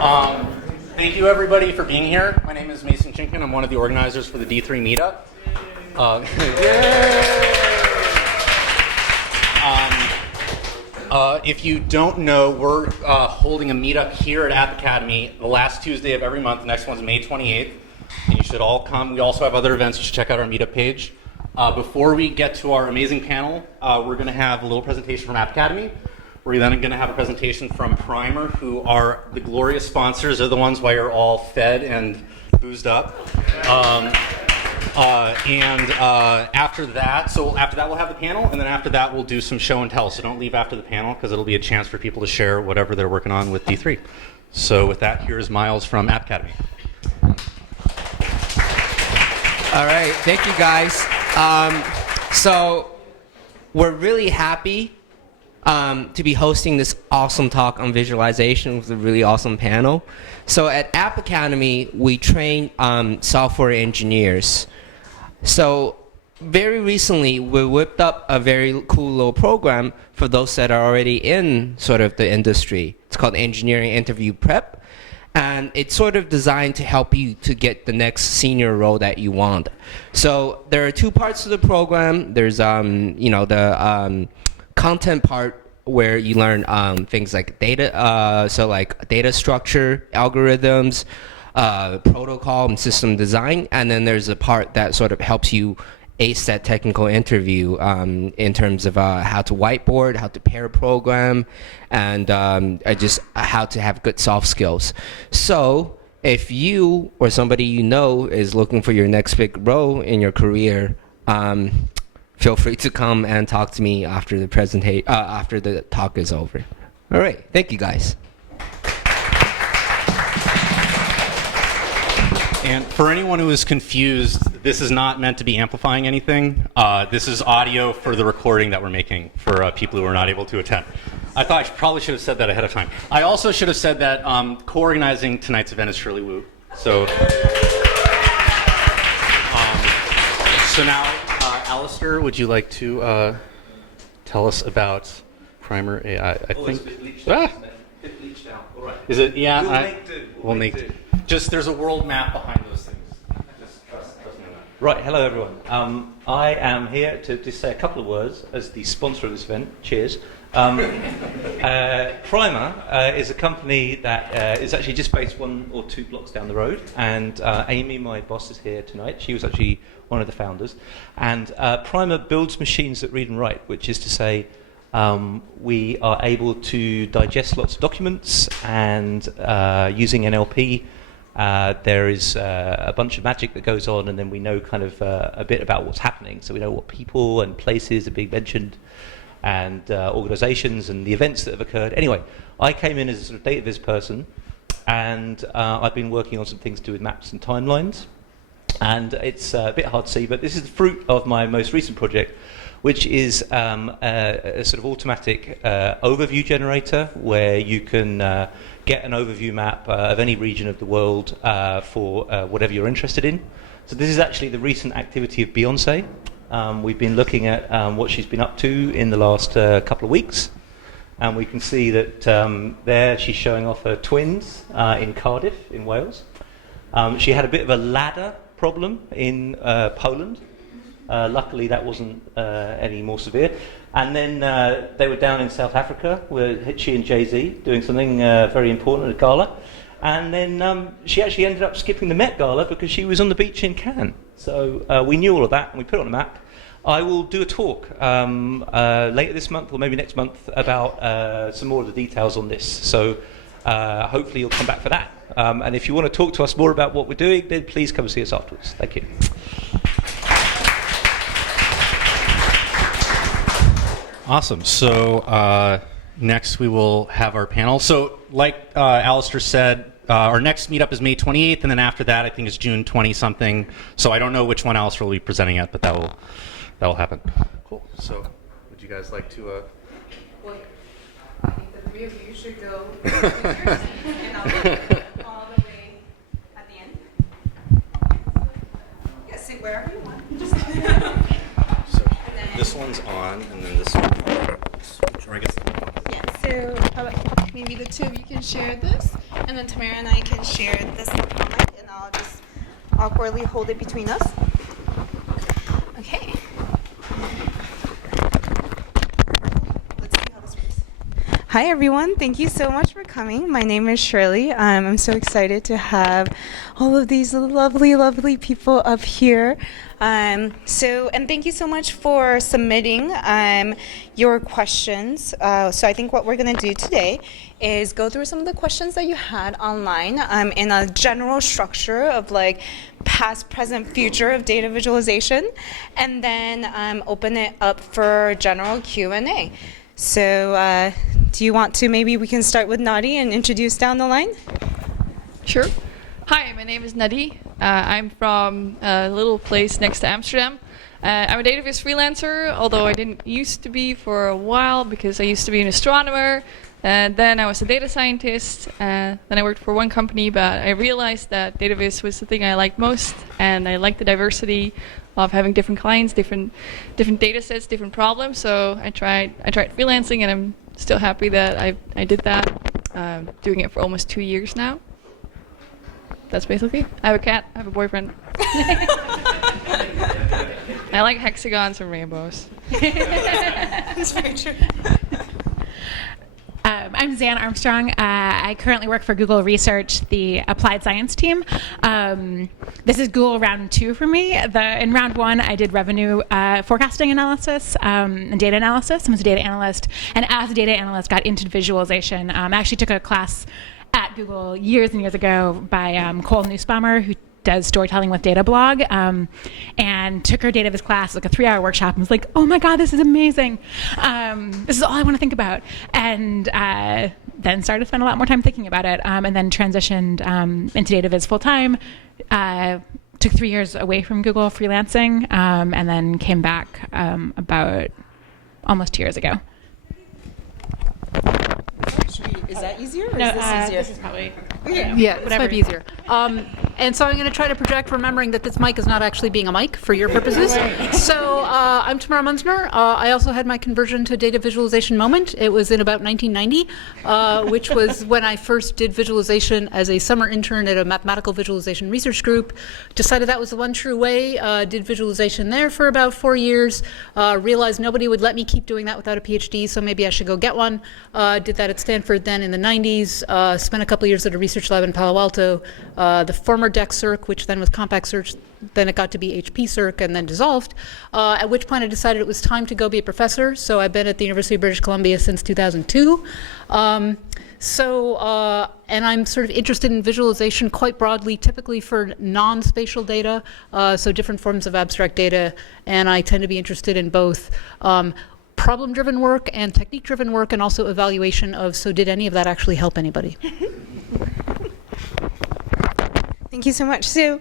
Thank you, everybody, for being here. My name is Mason Chinkin. I'm one of the organizers for the D3 Meetup. If you don't know, we're holding a meetup here at App Academy the last Tuesday of every month. The next one's May 28th. And you should all come. We also have other events. You should check out our Meetup page. Before we get to our amazing panel, we're going to have a little presentation from App Academy. We're then going to have a presentation from Primer, who are the glorious sponsors. They're the ones why you're all fed and boozed up. After that we'll have the panel, and then after that we'll do some show and tell. So don't leave after the panel, because it'll be a chance for people to share whatever they're working on with D3. So with that, here's Miles from App Academy. All right, thank you guys. So we're really happy to be hosting this awesome talk on visualization with a really awesome panel. So at App Academy, we train software engineers. So very recently, we whipped up a very cool little program for those that are already in sort of the industry. It's called Engineering Interview Prep. And it's sort of designed to help you to get the next senior role that you want. So there are two parts to the program. There's the content part, where you learn things like data, so like data structure, algorithms, protocol, and system design. And then there's a part that sort of helps you ace that technical interview in terms of how to whiteboard, how to pair program, and just how to have good soft skills. So if you or somebody you know is looking for your next big role in your career, feel free to come and talk to me after the after the talk is over. All right, thank you guys. And for anyone who is confused, this is not meant to be amplifying anything. This is audio for the recording that we're making for people who are not able to attend. I thought I probably should have said that ahead of time. I also should have said that co-organizing tonight's event is Shirley Wu. So now, Alistair, would you like to tell us about Primer AI? I think. It's a bit bleached out, isn't it? A bit bleached out. All right. Is it? Yeah. We'll make do. Just there's a world map behind those things. Just trust me on that. Right. Hello, everyone. I am here to just say a couple of words as the sponsor of this event. Cheers. Primer is a company that is actually just based 1 or 2 blocks down the road, and Amy, my boss, is here tonight. She was actually one of the founders, and Primer builds machines that read and write, which is to say we are able to digest lots of documents, and using NLP there is a bunch of magic that goes on, and then we know kind of a bit about what's happening, so we know what people and places are being mentioned, and organizations and the events that have occurred. Anyway, I came in as a sort of data viz person, and I've been working on some things to do with maps and timelines. And it's a bit hard to see, but this is the fruit of my most recent project, which is a sort of automatic overview generator, where you can get an overview map of any region of the world for whatever you're interested in. So this is actually the recent activity of Beyonce. We've been looking at what she's been up to in the last couple of weeks, and we can see that there she's showing off her twins in Cardiff in Wales. She had a bit of a ladder problem in Poland. Luckily that wasn't any more severe. And then they were down in South Africa with she and Jay-Z doing something very important at a gala. And then she actually ended up skipping the Met Gala because she was on the beach in Cannes. So we knew all of that, and we put it on a map. I will do a talk later this month, or maybe next month, about some more of the details on this. So hopefully you'll come back for that. And if you want to talk to us more about what we're doing, then please come and see us afterwards. Thank you. Awesome. So next we will have our panel. So like Alistair said, our next meetup is May 28th, and then after that I think it's June 20-something. So I don't know which one Alistair will be presenting at, but that will happen. Cool. So would you guys like to... Well, I think the 3 of you should go and I'll be all the way at the end. Yeah, sit wherever you want. So this one's on, and then this one. Or I guess. Yeah, so maybe the two of you can share this, And then Tamara and I can share this mic, and I'll just awkwardly hold it between us. Okay. Let's see how this works. Hi, everyone. Thank you so much for coming. My name is Shirley. I'm so excited to have all of these lovely, lovely people up here. And thank you so much for submitting your questions. So I think what we're going to do today is go through some of the questions that you had online in a general structure of like past, present, future of data visualization, and then open it up for general Q&A. So do you want to, maybe we can start with Nadieh and introduce down the line? Sure. Hi, my name is Nadieh. I'm from a little place next to Amsterdam. I'm a database freelancer, although I didn't used to be for a while because I used to be an astronomer. Then I was a data scientist. Then I worked for one company, but I realized that database was the thing I liked most, and I liked the diversity of having different clients, different data sets, different problems. So I tried freelancing, and I'm still happy that I did that. Doing it for almost 2 years now. That's basically. I have a cat. I have a boyfriend. I like hexagons and rainbows. That's very true. I'm Zan Armstrong. I currently work for Google Research, the applied science team. This is Google round 2 for me. In round 1, I did revenue forecasting analysis and data analysis. I was a data analyst, and as a data analyst, got into visualization. I actually took a class at Google years and years ago by Cole Nussbaumer, who does storytelling with data blog, and took her data viz class, like a 3-hour workshop, and was like, oh my god, this is amazing. This is all I want to think about. And then started to spend a lot more time thinking about it, and then transitioned into data viz full time. Took 3 years away from Google freelancing, and then came back about almost 2 years ago. Is that easier, or No, is this easier? this is probably Yeah, this might be easier. And so I'm going to try to project, remembering that this mic is not actually being a mic for your purposes. So I'm Tamara Munzner. I also had my conversion to data visualization moment. It was in about 1990, which was when I first did visualization as a summer intern at a mathematical visualization research group. Decided that was the one true way. Did visualization there for about 4 years. Realized nobody would let me keep doing that without a PhD, so maybe I should go get one. Did that at Stanford then in the 90s. Spent a couple years at a research lab in Palo Alto. The former DEC Circ, which then was Compact Search, then it got to be HP Circ and then dissolved, at which point I decided it was time to go be a professor. So I've been at the University of British Columbia since 2002. And I'm sort of interested in visualization quite broadly, typically for non-spatial data, so different forms of abstract data, and I tend to be interested in both problem-driven work and technique-driven work, and also evaluation of, so did any of that actually help anybody? Thank you so much. So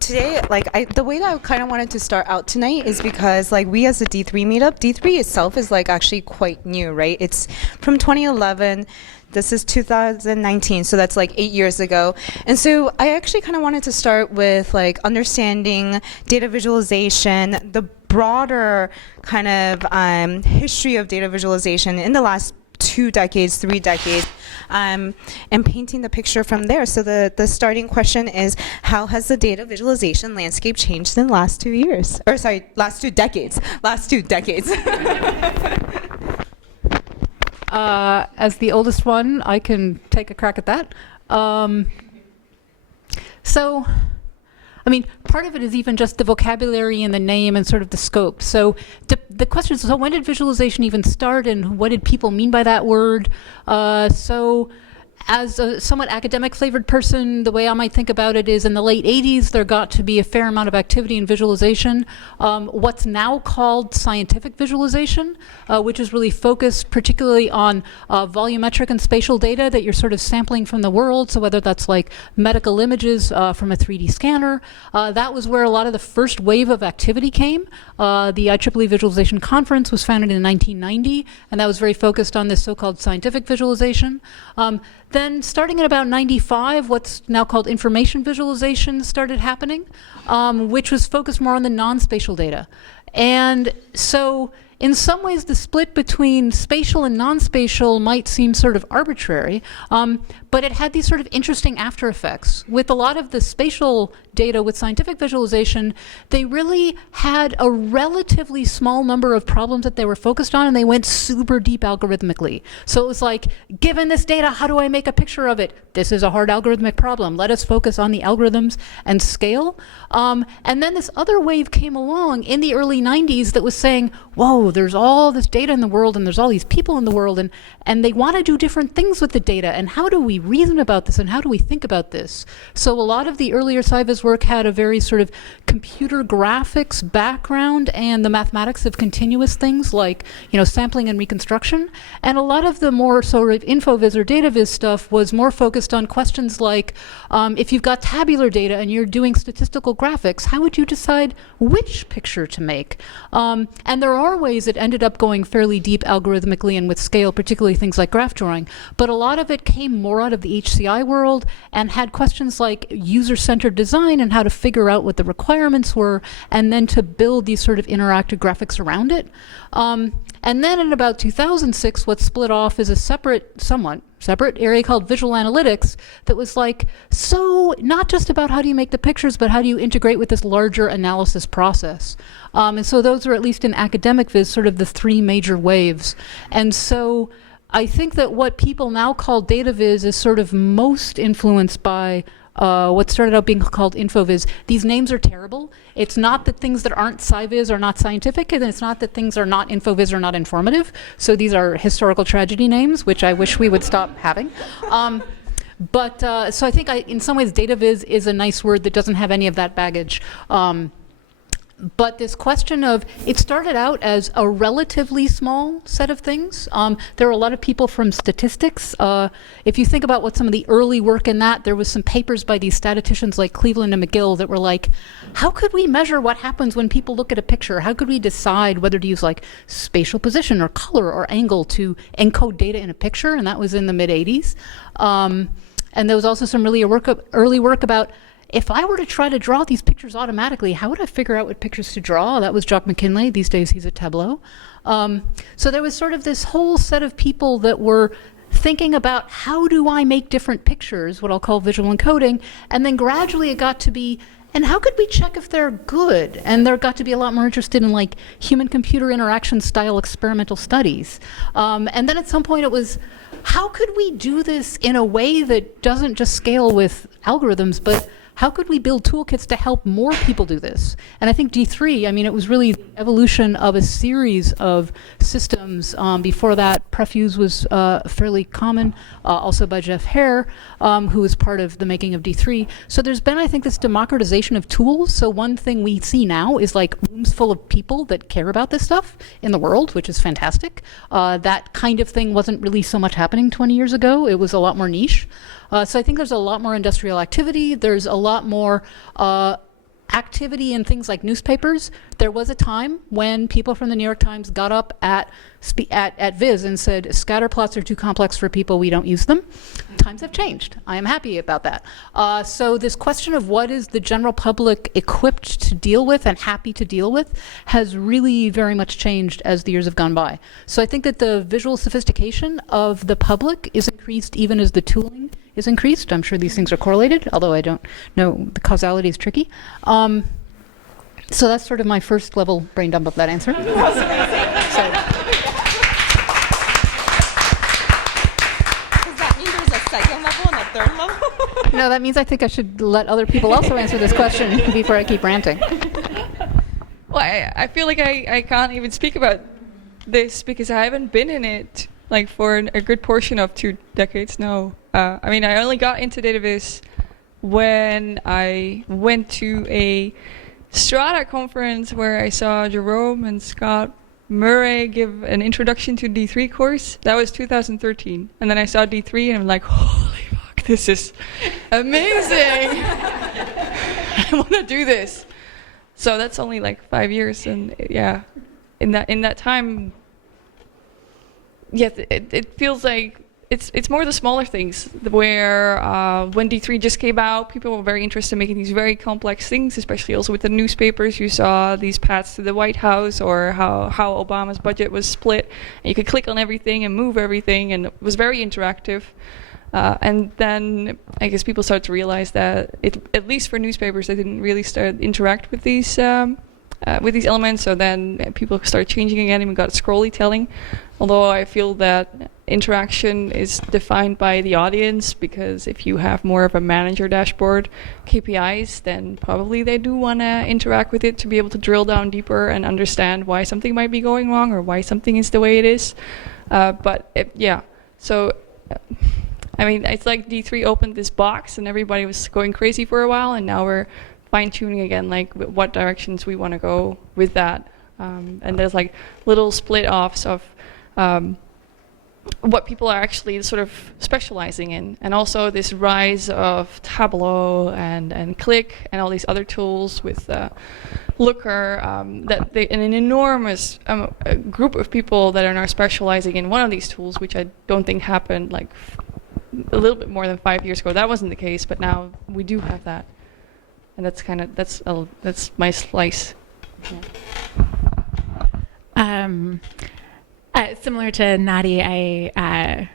today, the way that I kind of wanted to start out tonight is because we as a D3 meetup, D3 itself is actually quite new, right? It's from 2011. This is 2019, so that's 8 years ago. And so I actually kind of wanted to start with understanding data visualization, the broader kind of history of data visualization in the last 2 decades, 3 decades, and painting the picture from there. So the starting question is, how has the data visualization landscape changed in the last 2 years? Or sorry, last 2 decades. Last 2 decades. As the oldest one, I can take a crack at that. So, I mean, part of it is even just the vocabulary and the name and sort of the scope. So the question is, so when did visualization even start, and what did people mean by that word? So as a somewhat academic flavored person, the way I might think about it is in the late 80s, there got to be a fair amount of activity in visualization. What's now called scientific visualization, which is really focused particularly on volumetric and spatial data that you're sort of sampling from the world. So whether that's medical images from a 3D scanner, that was where a lot of the first wave of activity came. The IEEE Visualization Conference was founded in 1990, and that was very focused on this so-called scientific visualization. Then starting at about 95, what's now called information visualization started happening, which was focused more on the non-spatial data. And so in some ways, the split between spatial and non-spatial might seem sort of arbitrary, but it had these sort of interesting after effects. With a lot of the spatial data with scientific visualization, they really had a relatively small number of problems that they were focused on, and they went super deep algorithmically. So it was like, given this data, how do I make a picture of it? This is a hard algorithmic problem. Let us focus on the algorithms and scale. And then this other wave came along in the early 90s that was saying, whoa, there's all this data in the world, and there's all these people in the world, and they want to do different things with the data, and how do we reason about this, and how do we think about this? So a lot of the earlier sci-vis work had a very sort of computer graphics background and the mathematics of continuous things like, sampling and reconstruction. And a lot of the more sort of infoviz or data viz stuff was more focused on questions like, if you've got tabular data and you're doing statistical graphics, how would you decide which picture to make? And there are ways it ended up going fairly deep algorithmically and with scale, particularly things like graph drawing. But a lot of it came more out of the HCI world and had questions like user-centered design and how to figure out what the requirements were, and then to build these sort of interactive graphics around it. And then in about 2006, what split off is a somewhat separate area called visual analytics that was like, so not just about how do you make the pictures, but how do you integrate with this larger analysis process? And so those are, at least in academic viz, sort of the three major waves. And so I think that what people now call data viz is sort of most influenced by what started out being called infoviz. These names are terrible. It's not that things that aren't sci-viz are not scientific, and it's not that things are not infoviz or not informative. So these are historical tragedy names, which I wish we would stop having. So I think in some ways data viz is a nice word that doesn't have any of that baggage. But this question of, it started out as a relatively small set of things. There were a lot of people from statistics. If you think about what some of the early work in that, there was some papers by these statisticians like Cleveland and McGill that were like, how could we measure what happens when people look at a picture? How could we decide whether to use like spatial position or color or angle to encode data in a picture? And that was in the mid-'80s. And there was also some really early work about, if I were to try to draw these pictures automatically, how would I figure out what pictures to draw? That was Jock McKinley. These days he's at Tableau. So there was sort of this whole set of people that were thinking about, how do I make different pictures, what I'll call visual encoding, and then gradually it got to be, and how could we check if they're good? And there got to be a lot more interested in like human-computer interaction style experimental studies. And then at some point it was, how could we do this in a way that doesn't just scale with algorithms, but how could we build toolkits to help more people do this? And I think D3, I mean, it was really the evolution of a series of systems. Before that, Prefuse was fairly common, also by Jeff Hare, who was part of the making of D3. So there's been, I think, this democratization of tools. So one thing we see now is like rooms full of people that care about this stuff in the world, which is fantastic. That kind of thing wasn't really so much happening 20 years ago. It was a lot more niche. So I think there's a lot more industrial activity. There's a lot more activity in things like newspapers. There was a time when people from the New York Times got up at Viz and said, scatter plots are too complex for people, we don't use them. Times have changed. I am happy about that. So this question of what is the general public equipped to deal with and happy to deal with has really very much changed as the years have gone by. So I think that the visual sophistication of the public is increased even as the tooling is increased. I'm sure these things are correlated, although I don't know, the causality is tricky. So that's sort of my first level brain dump of that answer. Does that mean there's a second level and a third level? No, that means I think I should let other people also answer this question before I keep ranting. Well, I feel like I can't even speak about this because I haven't been in it like for a good portion of 2 decades now. I mean, I only got into database when I went to a Strata conference where I saw Jerome and Scott Murray give an introduction to D3 course. That was 2013. And then I saw D3 and I'm like, holy fuck, this is amazing. I want to do this. So that's only like 5 years. And yeah, in that time, yeah, it feels like it's more the smaller things where when D3 just came out, people were very interested in making these very complex things, especially also with the newspapers. You saw these paths to the White House or how Obama's budget was split. And you could click on everything and move everything, and it was very interactive. And then I guess people start to realize that, at least for newspapers, they didn't really start interact with these elements. So then people started changing again, and we got scrolly telling. Although I feel that interaction is defined by the audience, because if you have more of a manager dashboard KPIs, then probably they do want to interact with it to be able to drill down deeper and understand why something might be going wrong or why something is the way it is. So I mean, it's like D3 opened this box and everybody was going crazy for a while, and now we're fine-tuning again, like what directions we want to go with that. And there's like little split-offs of what people are actually sort of specializing in, and also this rise of Tableau and Click and all these other tools with Looker, an enormous group of people that are now specializing in one of these tools, which I don't think happened like a little bit more than 5 years ago. That wasn't the case, but now we do have that, and that's my slice. Similar to Nadieh, I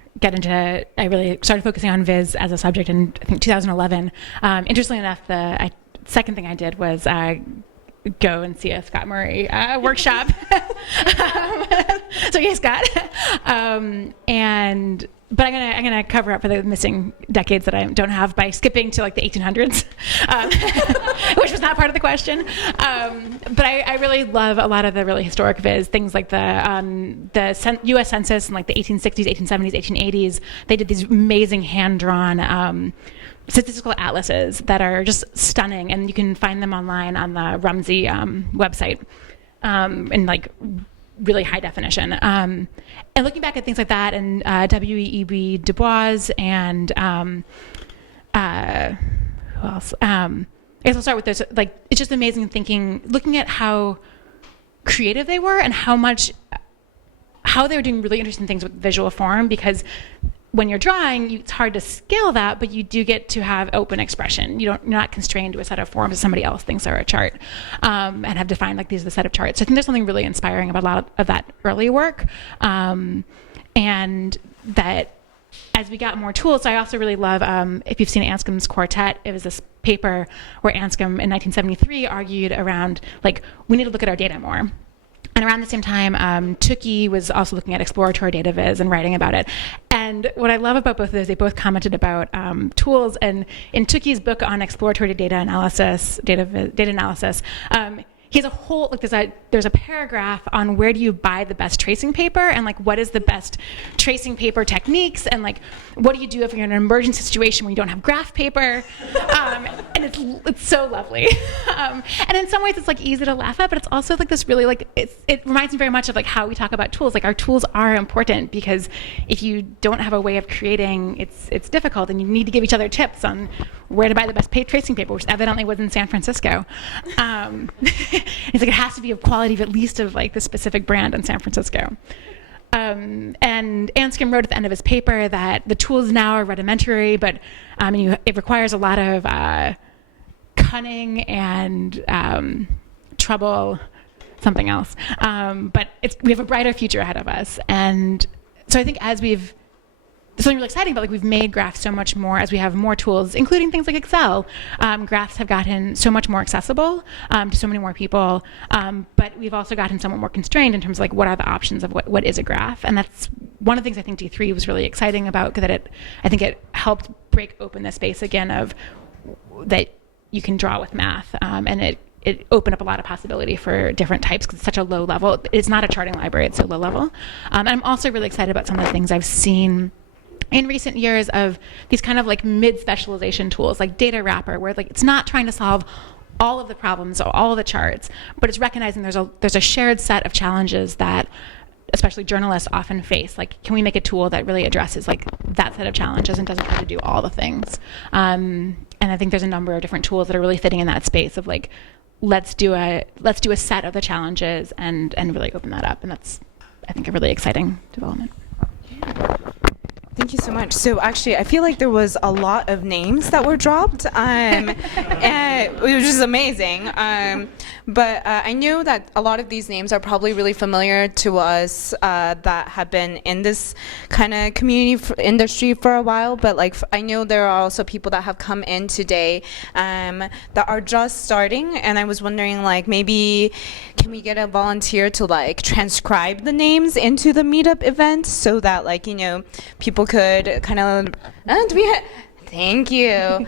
really started focusing on Viz as a subject in, I think, 2011. Interestingly enough, the second thing I did was go and see a Scott Murray workshop. So yay, Scott. But I'm gonna cover up for the missing decades that I don't have by skipping to like the 1800s, which was not part of the question. But I really love a lot of the really historic Viz, things like the U.S. Census in like the 1860s, 1870s, 1880s. They did these amazing hand-drawn statistical atlases that are just stunning, and you can find them online on the Rumsey website in like really high definition. And looking back at things like that, and W.E.B. Du Bois, and who else? I guess I'll start with this. Like, it's just amazing thinking, looking at how creative they were and how they were doing really interesting things with visual form, because when you're drawing, it's hard to scale that, but you do get to have open expression. You're not constrained to a set of forms that somebody else thinks are a chart, and have defined like these are the set of charts. So I think there's something really inspiring about a lot of that early work, and that as we got more tools. So I also really love, if you've seen Anscombe's Quartet, it was this paper where Anscombe in 1973 argued around like we need to look at our data more. And around the same time, Tukey was also looking at exploratory data viz and writing about it. And what I love about both of those, they both commented about tools. And in Tukey's book on exploratory data analysis, data analysis, he has a whole, like there's a paragraph on where do you buy the best tracing paper, and like what is the best tracing paper techniques, and like what do you do if you're in an emergency situation where you don't have graph paper, and it's so lovely. And in some ways it's like easy to laugh at, but it's also like this really like, it reminds me very much of like how we talk about tools. Like our tools are important, because if you don't have a way of creating, it's difficult, and you need to give each other tips on where to buy the best tracing paper, which evidently was in San Francisco. It's like it has to be of quality of at least of like the specific brand in San Francisco. And Anscombe wrote at the end of his paper that the tools now are rudimentary, but it requires a lot of cunning and trouble, something else. But we have a brighter future ahead of us. And so I think as there's something really exciting about, like, we've made graphs so much more as we have more tools, including things like Excel. Graphs have gotten so much more accessible to so many more people, but we've also gotten somewhat more constrained in terms of like what are the options of what is a graph. And that's one of the things I think D3 was really exciting about, because I think it helped break open the space again of that you can draw with math, and it opened up a lot of possibility for different types, because it's such a low level. It's not a charting library, it's so low level. And I'm also really excited about some of the things I've seen in recent years of these kind of like mid-specialization tools, like Data Wrapper, where like it's not trying to solve all of the problems or all of the charts, but it's recognizing there's a shared set of challenges that especially journalists often face. Like, can we make a tool that really addresses like that set of challenges and doesn't try to do all the things? And I think there's a number of different tools that are really fitting in that space of like, let's do a set of the challenges and really open that up. And that's, I think, a really exciting development. Thank you so much. So actually, I feel like there was a lot of names that were dropped, and which is amazing. But I know that a lot of these names are probably really familiar to us that have been in this kind of community industry for a while. But like, I know there are also people that have come in today that are just starting, and I was wondering, like, maybe can we get a volunteer to like transcribe the names into the meetup event so that, like, you know, people could kind of thank you.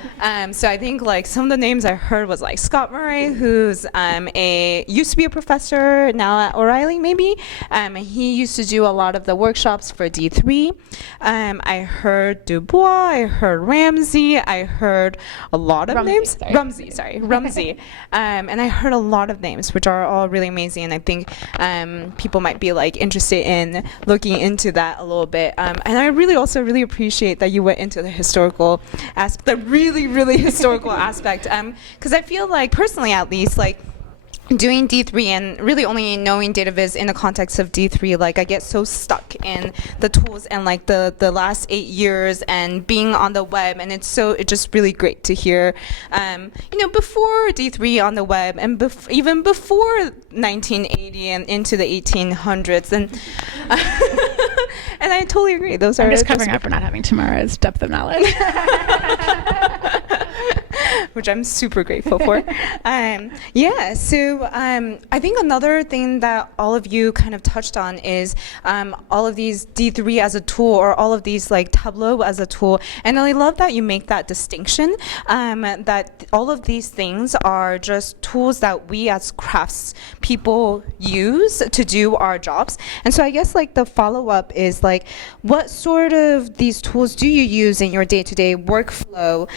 So I think like some of the names I heard was like Scott Murray, who's used to be a professor, now at O'Reilly maybe. He used to do a lot of the workshops for D3. I heard Dubois, I heard Ramsey, I heard a lot of names. Rumsey. And I heard a lot of names, which are all really amazing. And I think people might be like interested in looking into that a little bit. And I also really appreciate that you went into the historical aspect, the really historical aspect, because I feel like personally, at least, like doing D3 and really only knowing data viz in the context of D3, like I get so stuck in the tools and like the last 8 years and being on the web, and it's just really great to hear, you know, before D3 on the web and even before 1980 and into the 1800s, and and I totally agree. I'm just covering up for not having Tamara's depth of knowledge. Which I'm super grateful for. So I think another thing that all of you kind of touched on is all of these D3 as a tool, or all of these like Tableau as a tool. And I love that you make that distinction, that all of these things are just tools that we as crafts people use to do our jobs. And so I guess like the follow-up is like, what sort of these tools do you use in your day-to-day workflow?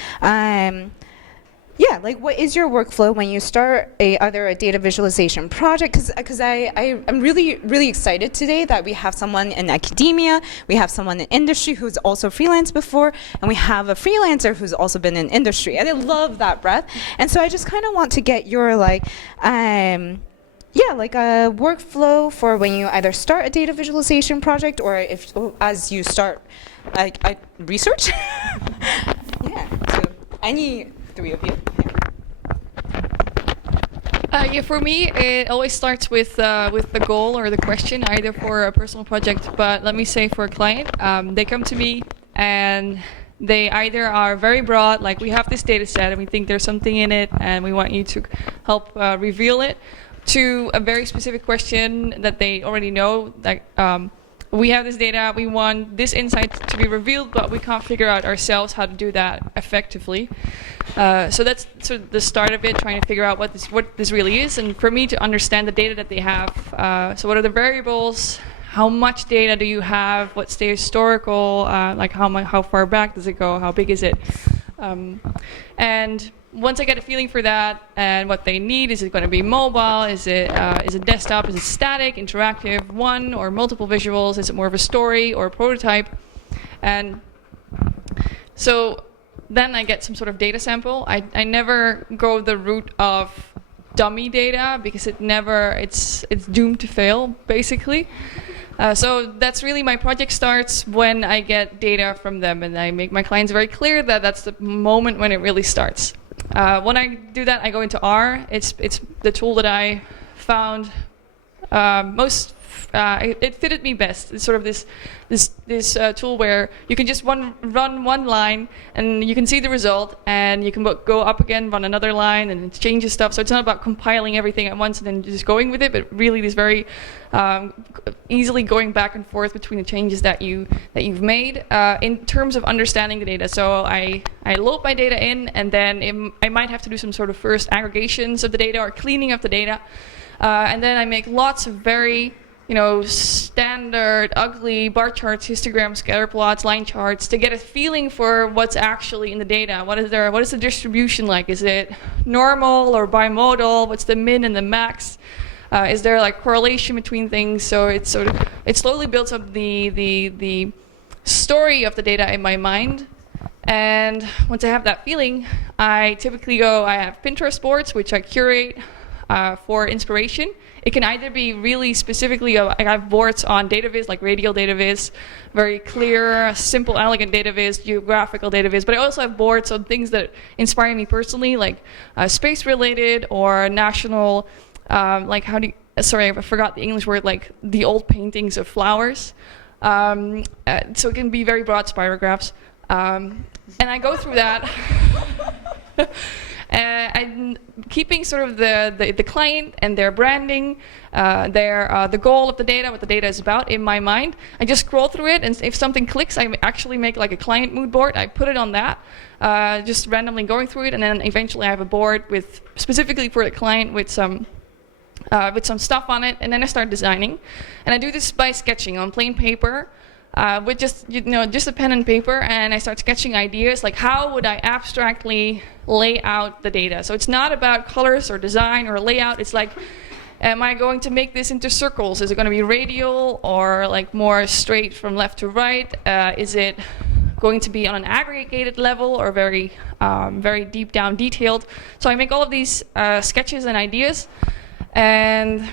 Yeah, like what is your workflow when you start either a data visualization project? Because I'm really excited today that we have someone in academia, we have someone in industry who's also freelanced before, and we have a freelancer who's also been in industry. And I love that breadth. And so I just kind of want to get your like, like a workflow for when you either start a data visualization project or as you start research. Yeah, so any three of you. For me, it always starts with the goal or the question, either for a personal project, but let me say for a client. They come to me and they either are very broad, like we have this data set and we think there's something in it and we want you to help reveal it, to a very specific question that they already know, like we have this data, we want this insight to be revealed, but we can't figure out ourselves how to do that effectively. So that's sort of the start of it, trying to figure out what this really is, and for me to understand the data that they have. So what are the variables? How much data do you have? What's the historical? Like how far back does it go? How big is it? And once I get a feeling for that and what they need, is it going to be mobile? Is it desktop? Is it static, interactive, one or multiple visuals? Is it more of a story or a prototype? And so then I get some sort of data sample. I never go the route of dummy data because it's doomed to fail, basically. So that's really my project starts when I get data from them, and I make my clients very clear that that's the moment when it really starts. When I do that, I go into R. It's the tool that I found it fitted me best. It's sort of this tool where you can just run one line and you can see the result, and you can go up again, run another line, and it changes stuff. So it's not about compiling everything at once and then just going with it, but really this very easily going back and forth between the changes that you've made in terms of understanding the data. So I load my data in, and then I might have to do some sort of first aggregations of the data or cleaning up the data, and then I make lots of very standard, ugly bar charts, histograms, scatter plots, line charts to get a feeling for what's actually in the data. What is the distribution like? Is it normal or bimodal? What's the min and the max? Is there like correlation between things? So it slowly builds up the story of the data in my mind. And once I have that feeling, I typically I have Pinterest boards, which I curate. for inspiration. It can either be really specifically, I have boards on data viz, like radial data viz, very clear, simple, elegant data viz, geographical data viz, but I also have boards on things that inspire me personally, like space related or national, like sorry, I forgot the English word, like the old paintings of flowers. So it can be very broad spirographs. And I go through that. I'm keeping sort of the client and their branding, the goal of the data, what the data is about in my mind. I just scroll through it, and if something clicks, I actually make like a client mood board. I put it on that, just randomly going through it, and then eventually I have a board with specifically for the client with some stuff on it, and then I start designing. And I do this by sketching on plain paper. With just a pen and paper, and I start sketching ideas like how would I abstractly lay out the data. So it's not about colors or design or layout. It's like, am I going to make this into circles? Is it going to be radial or like more straight from left to right? Is it going to be on an aggregated level or very deep down detailed? So I make all of these sketches and ideas, and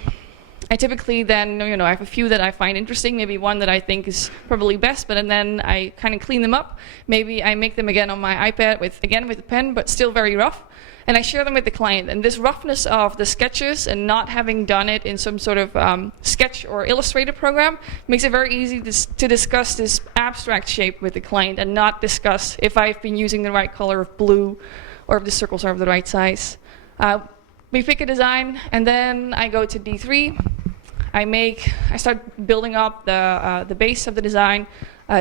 I typically then, I have a few that I find interesting, maybe one that I think is probably best, but then I kind of clean them up. Maybe I make them again on my iPad with a pen, but still very rough. And I share them with the client. And this roughness of the sketches and not having done it in some sort of sketch or Illustrator program makes it very easy to discuss this abstract shape with the client and not discuss if I've been using the right color of blue or if the circles are of the right size. We pick a design, and then I go to D3. I start building up the base of the design,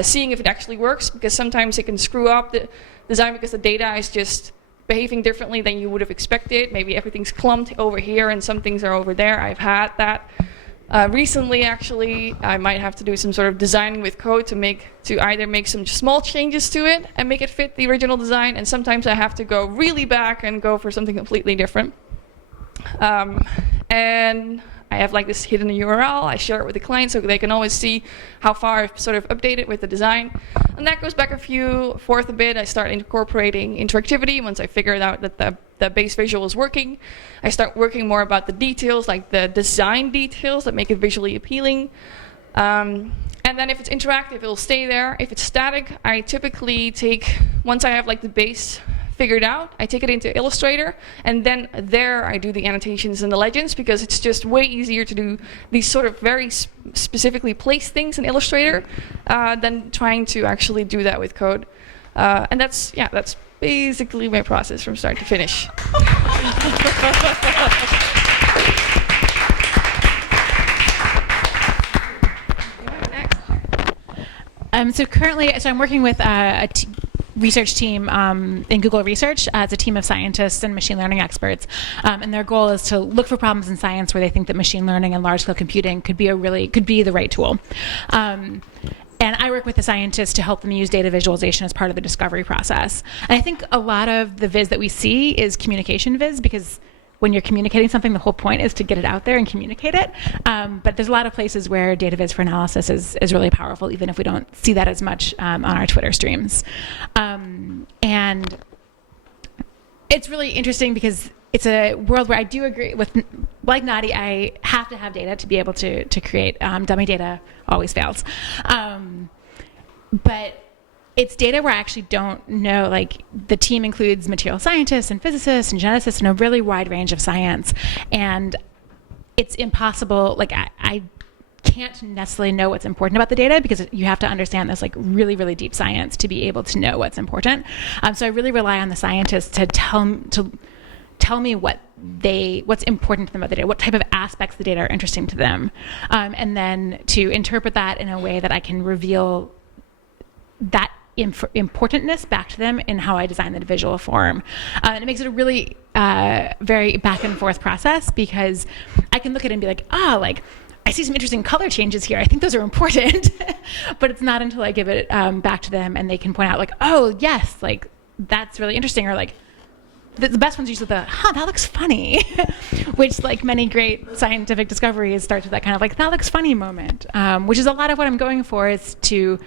seeing if it actually works, because sometimes it can screw up the design because the data is just behaving differently than you would have expected. Maybe everything's clumped over here and some things are over there. I've had that. Recently, actually, I might have to do some sort of designing with code to either make some small changes to it and make it fit the original design, and sometimes I have to go really back and go for something completely different. And I have like this hidden URL. I share it with the client so they can always see how far I've sort of updated with the design. And that goes back forth a bit. I start incorporating interactivity once I figured out that the base visual is working. I start working more about the details, like the design details that make it visually appealing. And then if it's interactive, it'll stay there. If it's static, I typically once I have like the base figured out, I take it into Illustrator, and then there I do the annotations and the legends, because it's just way easier to do these sort of very specifically placed things in Illustrator than trying to actually do that with code. And that's basically my process from start to finish. So currently, I'm working with a research team in Google Research as a team of scientists and machine learning experts, and their goal is to look for problems in science where they think that machine learning and large-scale computing could be the right tool. And I work with the scientists to help them use data visualization as part of the discovery process. And I think a lot of the viz that we see is communication viz, because when you're communicating something, the whole point is to get it out there and communicate it. But there's a lot of places where data viz for analysis is really powerful, even if we don't see that as much on our Twitter streams. And it's really interesting because it's a world where I do agree with, like Nadieh, I have to have data to be able to create. Dummy data always fails. But it's data where I actually don't know, like the team includes material scientists and physicists and geneticists and a really wide range of science. And it's impossible, like I can't necessarily know what's important about the data, because you have to understand this like really, really deep science to be able to know what's important. So I really rely on the scientists to tell me what's important to them about the data, what type of aspects of the data are interesting to them, and then to interpret that in a way that I can reveal that importantness back to them in how I design the visual form. And it makes it a really very back and forth process, because I can look at it and be like, like I see some interesting color changes here. I think those are important. But it's not until I give it back to them and they can point out like, oh yes, like that's really interesting, or like the best ones usually that looks funny, which like many great scientific discoveries starts with that kind of like, that looks funny moment, which is a lot of what I'm going for, is to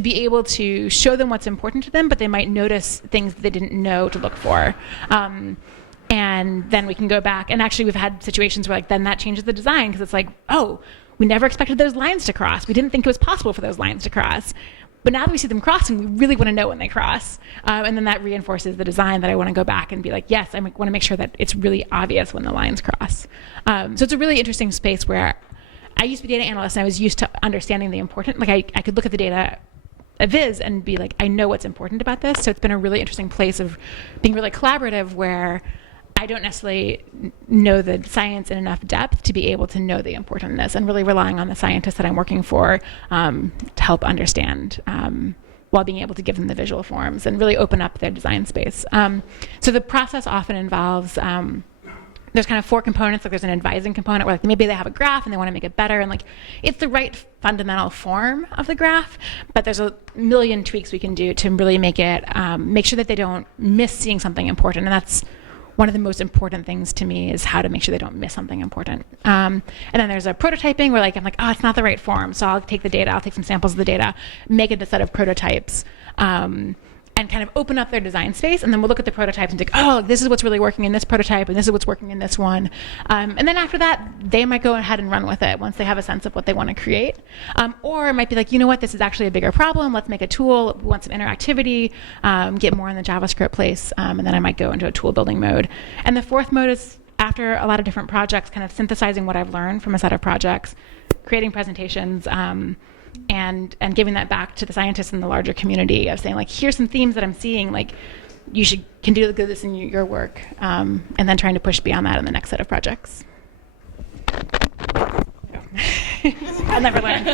be able to show them what's important to them, but they might notice things that they didn't know to look for. and then we can go back. And actually, we've had situations where like then that changes the design because it's like, oh, we never expected those lines to cross. We didn't think it was possible for those lines to cross. But now that we see them crossing, we really want to know when they cross. And then that reinforces the design that I want to go back and be like, yes, I want to make sure that it's really obvious when the lines cross. So it's a really interesting space where I used to be data analyst and I was used to understanding the important, like I could look at the data viz and be like, I know what's important about this. So it's been a really interesting place of being really collaborative where I don't necessarily know the science in enough depth to be able to know the importantness, and really relying on the scientists that I'm working for to help understand while being able to give them the visual forms and really open up their design space. So the process often involves, there's kind of 4 components. Like there's an advising component where like maybe they have a graph and they want to make it better, and like it's the right fundamental form of the graph, but there's a million tweaks we can do to really make it, make sure that they don't miss seeing something important. And that's one of the most important things to me, is how to make sure they don't miss something important. And then there's a prototyping where like I'm like, oh, it's not the right form. So I'll take the data, I'll take some samples of the data, make it a set of prototypes, and kind of open up their design space. And then we'll look at the prototypes and think, oh, this is what's really working in this prototype, and this is what's working in this one. And then after that, they might go ahead and run with it once they have a sense of what they want to create. Or it might be like, you know what, this is actually a bigger problem. Let's make a tool. We want some interactivity, get more in the JavaScript place. And then I might go into a tool building mode. And the 4th mode is, after a lot of different projects, kind of synthesizing what I've learned from a set of projects, creating presentations, and giving that back to the scientists in the larger community of saying like, here's some themes that I'm seeing, like you can do this in your work, and then trying to push beyond that in the next set of projects. I'll never learn.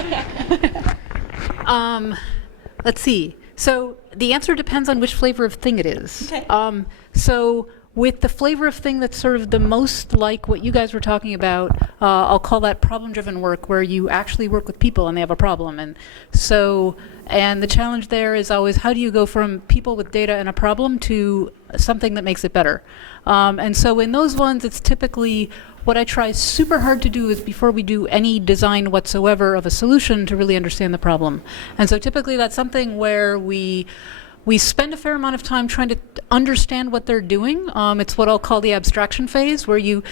Let's see. So the answer depends on which flavor of thing it is. Okay. So with the flavor of thing that's sort of the most like what you guys were talking about, I'll call that problem-driven work, where you actually work with people and they have a problem. And the challenge there is always, how do you go from people with data and a problem to something that makes it better? And so in those ones, it's typically what I try super hard to do is, before we do any design whatsoever of a solution, to really understand the problem. And so typically that's something where we spend a fair amount of time trying to understand what they're doing. It's what I'll call the abstraction phase, where you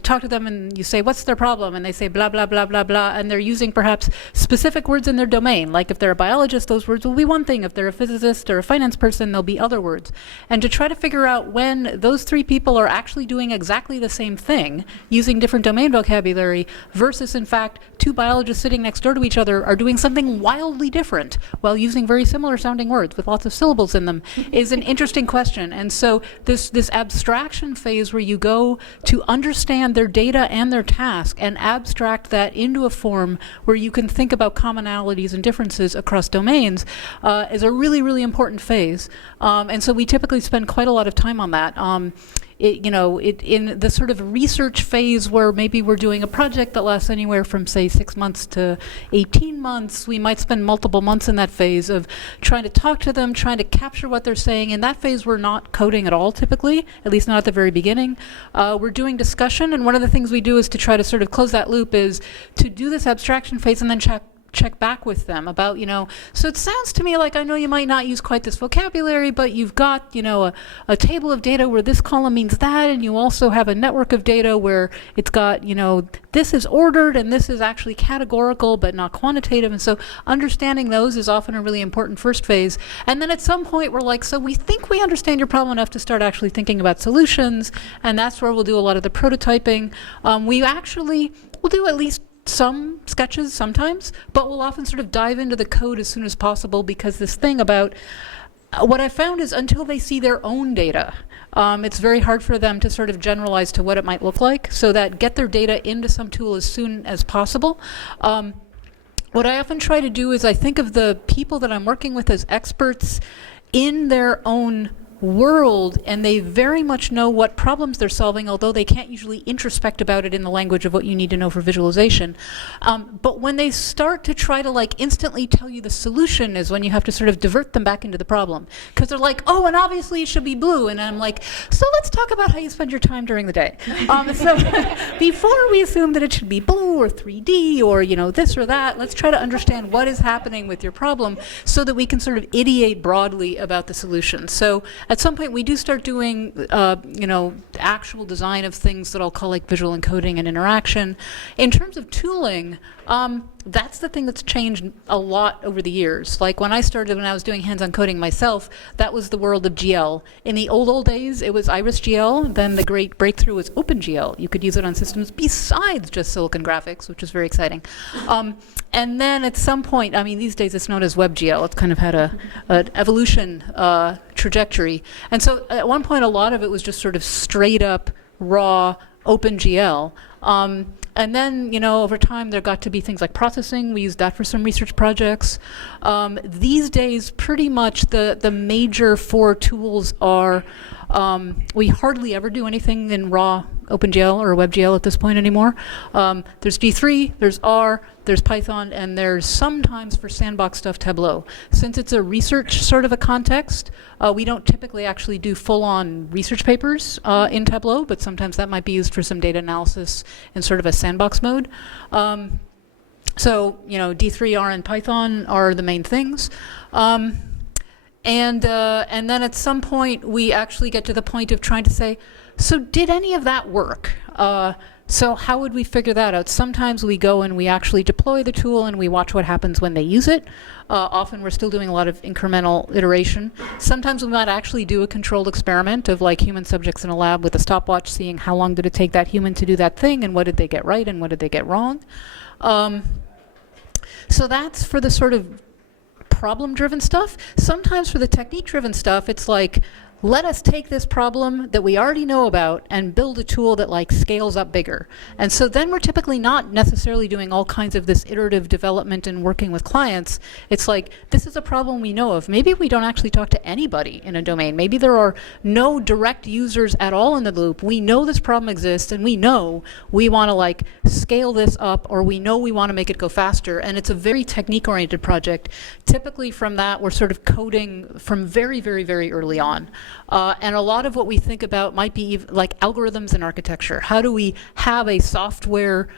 talk to them and you say, what's their problem? And they say blah, blah, blah, blah, blah. And they're using perhaps specific words in their domain. Like if they're a biologist, those words will be one thing. If they're a physicist or a finance person, there'll be other words. And to try to figure out when those 3 people are actually doing exactly the same thing, using different domain vocabulary, versus in fact 2 biologists sitting next door to each other are doing something wildly different while using very similar sounding words with lots of syllables in them, is an interesting question. And so this abstraction phase, where you go to understand their data and their task and abstract that into a form where you can think about commonalities and differences across domains, is a really, really important phase. And so we typically spend quite a lot of time on that. In the sort of research phase, where maybe we're doing a project that lasts anywhere from, say, 6 months to 18 months, we might spend multiple months in that phase of trying to talk to them, trying to capture what they're saying. In that phase, we're not coding at all, typically, at least not at the very beginning. We're doing discussion, and one of the things we do is to try to sort of close that loop, is to do this abstraction phase and then check back with them about, so it sounds to me like, I know you might not use quite this vocabulary, but you've got, a table of data where this column means that, and you also have a network of data where it's got, this is ordered and this is actually categorical but not quantitative. And so understanding those is often a really important first phase. And then at some point we're like, so we think we understand your problem enough to start actually thinking about solutions, and that's where we'll do a lot of the prototyping. We'll do at least some sketches sometimes, but we'll often sort of dive into the code as soon as possible, because this thing about what I found is, until they see their own data, it's very hard for them to sort of generalize to what it might look like, so that get their data into some tool as soon as possible. What I often try to do is, I think of the people that I'm working with as experts in their own world, and they very much know what problems they're solving, although they can't usually introspect about it in the language of what you need to know for visualization. But when they start to try to like instantly tell you the solution, is when you have to sort of divert them back into the problem, because they're like, oh, and obviously it should be blue, and I'm like, so let's talk about how you spend your time during the day. So before we assume that it should be blue or 3D or this or that, let's try to understand what is happening with your problem, so that we can sort of ideate broadly about the solution. So at some point we do start doing, actual design of things that I'll call like visual encoding and interaction. In terms of tooling, that's the thing that's changed a lot over the years. Like when I was doing hands-on coding myself, that was the world of GL. In the old days, it was Iris GL. Then the great breakthrough was OpenGL. You could use it on systems besides just Silicon Graphics, which is very exciting. And then at some point, these days it's known as WebGL. It's kind of had an evolution trajectory. And so at one point, a lot of it was just sort of straight up raw OpenGL. And then, over time, there got to be things like processing. We used that for some research projects. These days, pretty much the major 4 tools are, we hardly ever do anything in raw OpenGL or WebGL at this point anymore. There's D3, there's R, there's Python, and there's sometimes for sandbox stuff Tableau. Since it's a research sort of a context, we don't typically actually do full-on research papers in Tableau, but sometimes that might be used for some data analysis in sort of a sandbox mode. So, D3, R, and Python are the main things. And then at some point, we actually get to the point of trying to say, so did any of that work? So how would we figure that out? Sometimes we go and we actually deploy the tool and we watch what happens when they use it. Often we're still doing a lot of incremental iteration. Sometimes we might actually do a controlled experiment of like human subjects in a lab with a stopwatch, seeing how long did it take that human to do that thing and what did they get right and what did they get wrong. So that's for the sort of problem-driven stuff. Sometimes for the technique-driven stuff, it's like, let us take this problem that we already know about and build a tool that like scales up bigger. And so then we're typically not necessarily doing all kinds of this iterative development and working with clients. It's like, this is a problem we know of. Maybe we don't actually talk to anybody in a domain. Maybe there are no direct users at all in the loop. We know this problem exists and we know we want to like scale this up, or we know we want to make it go faster. And it's a very technique-oriented project. Typically from that, we're sort of coding from very, very, very early on. And a lot of what we think about might be like algorithms and architecture. How do we have a software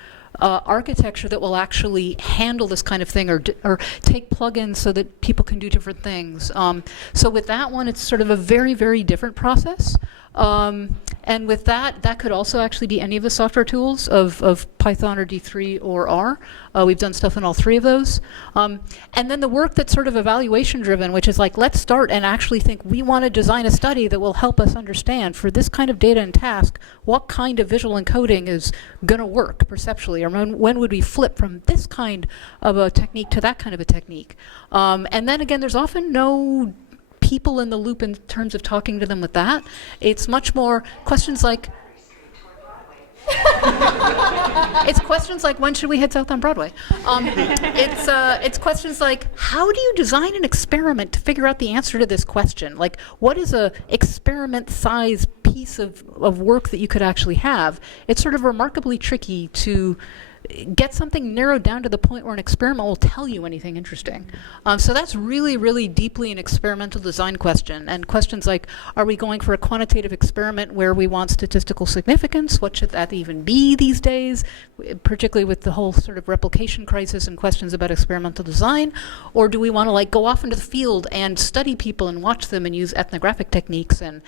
architecture that will actually handle this kind of thing, or take plugins so that people can do different things? So with that one, it's sort of a very, very different process. And with that could also actually be any of the software tools of Python or D3 or R. We've done stuff in all 3 of those. And then the work that's sort of evaluation driven, which is like, let's start and actually think we want to design a study that will help us understand for this kind of data and task, what kind of visual encoding is going to work perceptually, or when would we flip from this kind of a technique to that kind of a technique. And then again, there's often no people in the loop in terms of talking to them with that. It's much more questions like, it's questions like, when should we hit South on Broadway? It's questions like, how do you design an experiment to figure out the answer to this question? Like, what is a experiment-sized piece of work that you could actually have? It's sort of remarkably tricky to get something narrowed down to the point where an experiment will tell you anything interesting. So that's really, really deeply an experimental design question. And questions like, are we going for a quantitative experiment where we want statistical significance? What should that even be these days, particularly with the whole sort of replication crisis and questions about experimental design? Or do we want to like go off into the field and study people and watch them and use ethnographic techniques? And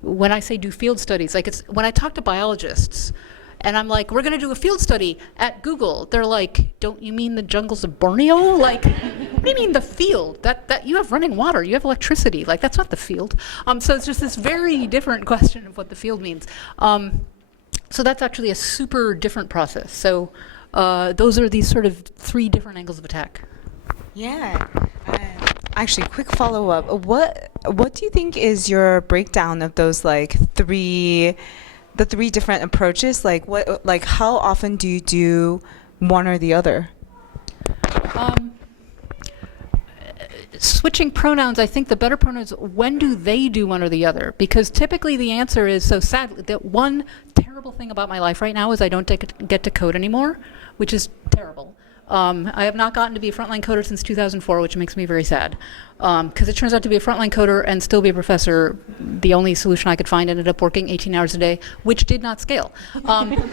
when I say do field studies, like when I talk to biologists, and I'm like, we're going to do a field study at Google. They're like, don't you mean the jungles of Borneo? Like, what do you mean the field? That you have running water, you have electricity. Like, that's not the field. So it's just this very different question of what the field means. So that's actually a super different process. So those are these sort of 3 different angles of attack. Yeah. Actually, quick follow-up. What do you think is your breakdown of those like the 3 different approaches? Like how often do you do one or the other? Switching pronouns, I think the better pronoun is, when do they do one or the other? Because typically the answer is, so sadly, that one terrible thing about my life right now is I don't get to code anymore, which is terrible. I have not gotten to be a frontline coder since 2004, which makes me very sad. Because it turns out to be a frontline coder and still be a professor, the only solution I could find ended up working 18 hours a day, which did not scale.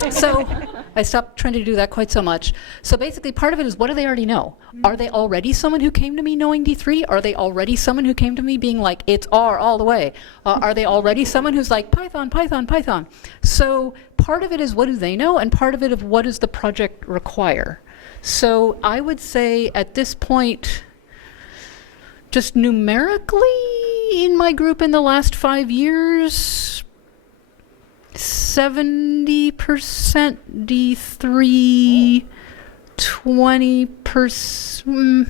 So I stopped trying to do that quite so much. So basically part of it is, what do they already know? Are they already someone who came to me knowing D3? Are they already someone who came to me being like, it's R all the way? Are they already someone who's like, Python, Python, Python? So part of it is, what do they know? And part of it is, what does the project require? So I would say at this point, just numerically in my group in the last 5 years, 70% D3, 20%,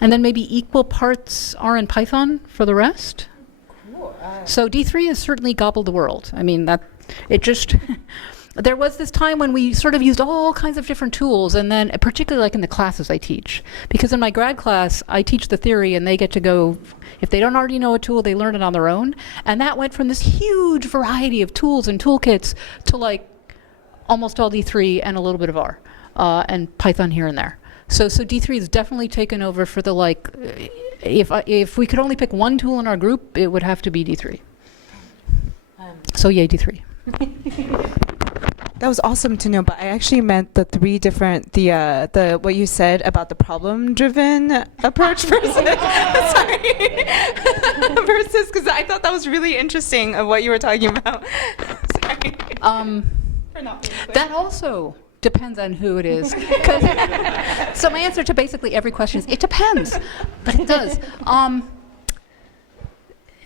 and then maybe equal parts R and Python for the rest. Cool. So D3 has certainly gobbled the world. I mean, it just... There was this time when we sort of used all kinds of different tools, and then particularly like in the classes I teach. Because in my grad class, I teach the theory, and they get to go, if they don't already know a tool, they learn it on their own. And that went from this huge variety of tools and toolkits to like almost all D3 and a little bit of R, and Python here and there. So D3 has definitely taken over for the like, if we could only pick one tool in our group, it would have to be D3. So yay, D3. That was awesome to know, but I actually meant the three different, the what you said about the problem-driven approach versus, sorry, versus, because I thought that was really interesting of what you were talking about. Sorry. That also depends on who it is. So my answer to basically every question is, it depends, but it does.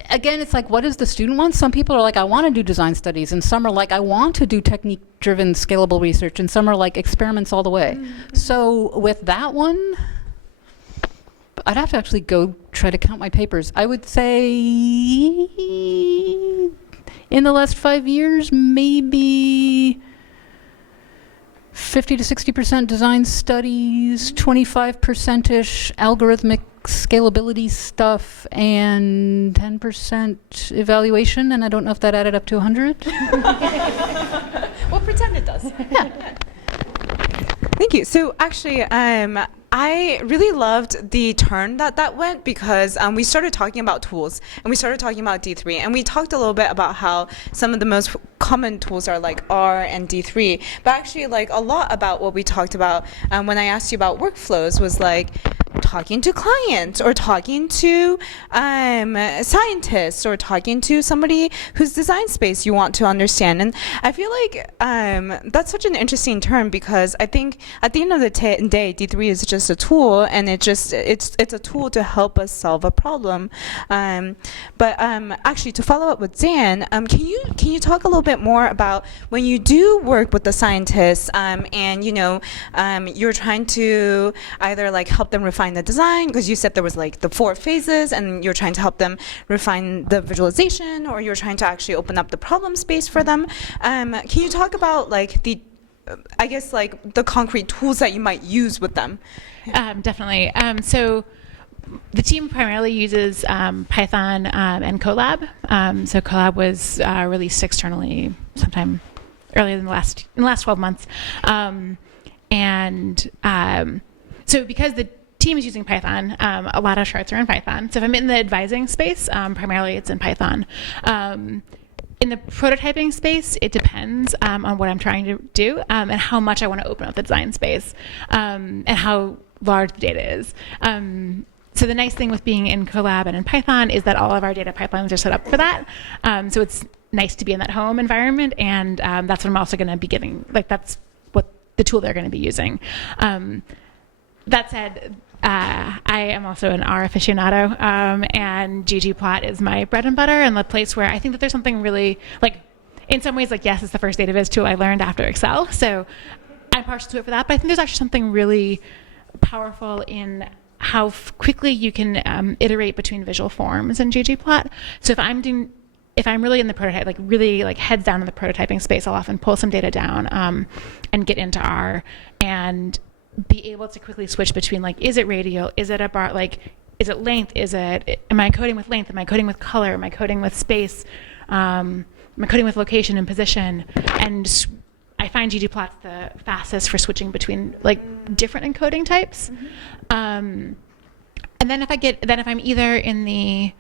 Again, it's like, what does the student want? Some people are like, I want to do design studies, and some are like, I want to do technique-driven scalable research, and some are like, experiments all the way. So with that one, I'd have to actually go try to count my papers. I would say in the last 5 years, maybe 50 to 60% design studies, 25%-ish algorithmic scalability stuff, and 10% evaluation, and I don't know if that added up to 100. Well, pretend it does. Yeah. Thank you. So actually, I really loved the turn that went, because we started talking about tools, and we started talking about D3, and we talked a little bit about how some of the most common tools are like R and D3, but actually like a lot about what we talked about when I asked you about workflows was like talking to clients, or talking to scientists, or talking to somebody whose design space you want to understand. And I feel like that's such an interesting term, because I think at the end of the day, D3 is just a tool, and it's a tool to help us solve a problem. But actually, to follow up with Zan, can you talk a little bit more about when you do work with the scientists, and you're trying to either like help them refine the design, because you said there was like the 4 phases, and you're trying to help them refine the visualization, or you're trying to actually open up the problem space for them. Can you talk about like the concrete tools that you might use with them? Definitely. So the team primarily uses Python and Colab. So Colab was released externally sometime earlier in the last 12 months. So because the team is using Python, a lot of charts are in Python. So if I'm in the advising space, primarily it's in Python. In the prototyping space, it depends on what I'm trying to do and how much I want to open up the design space and how large the data is. So the nice thing with being in Colab and in Python is that all of our data pipelines are set up for that. So it's nice to be in that home environment, and that's what I'm also going to be giving. Like, that's what the tool they're going to be using. That said, I am also an R aficionado, and ggplot is my bread and butter, and the place where I think that there's something really, like, in some ways, like, yes, it's the first data viz tool I learned after Excel, so I'm partial to it for that, but I think there's actually something really powerful in how quickly you can iterate between visual forms in ggplot. So if I'm really in the prototype, like really like heads down in the prototyping space, I'll often pull some data down and get into R and be able to quickly switch between, like, is it radial, is it a bar, like, is it length, am I coding with length, am I coding with color, am I coding with space, am I coding with location and position, and I find ggplots the fastest for switching between like different encoding types. And then if I'm either in the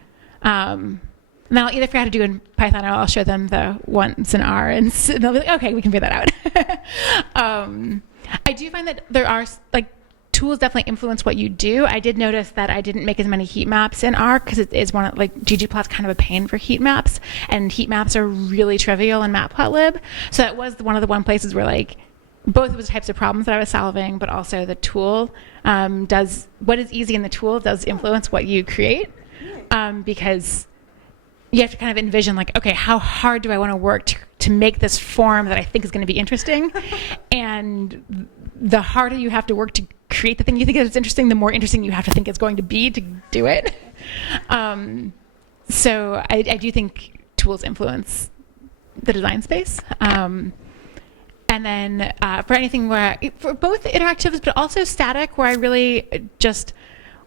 then I'll either figure out how to do in Python, or I'll show them the ones in R, and they'll be like, okay, we can figure that out. I do find that there are like tools definitely influence what you do. I did notice that I didn't make as many heat maps in R because it is one of like ggplot's kind of a pain for heat maps, and heat maps are really trivial in matplotlib. So that was one of the places where like both of the types of problems that I was solving, but also the tool does what is easy in the tool does influence what you create, because you have to kind of envision like, okay, how hard do I want to work to make this form that I think is going to be interesting? And the harder you have to work to create the thing you think is interesting, the more interesting you have to think it's going to be to do it. So I do think tools influence the design space. And then for anything for both interactives, but also static, where I really just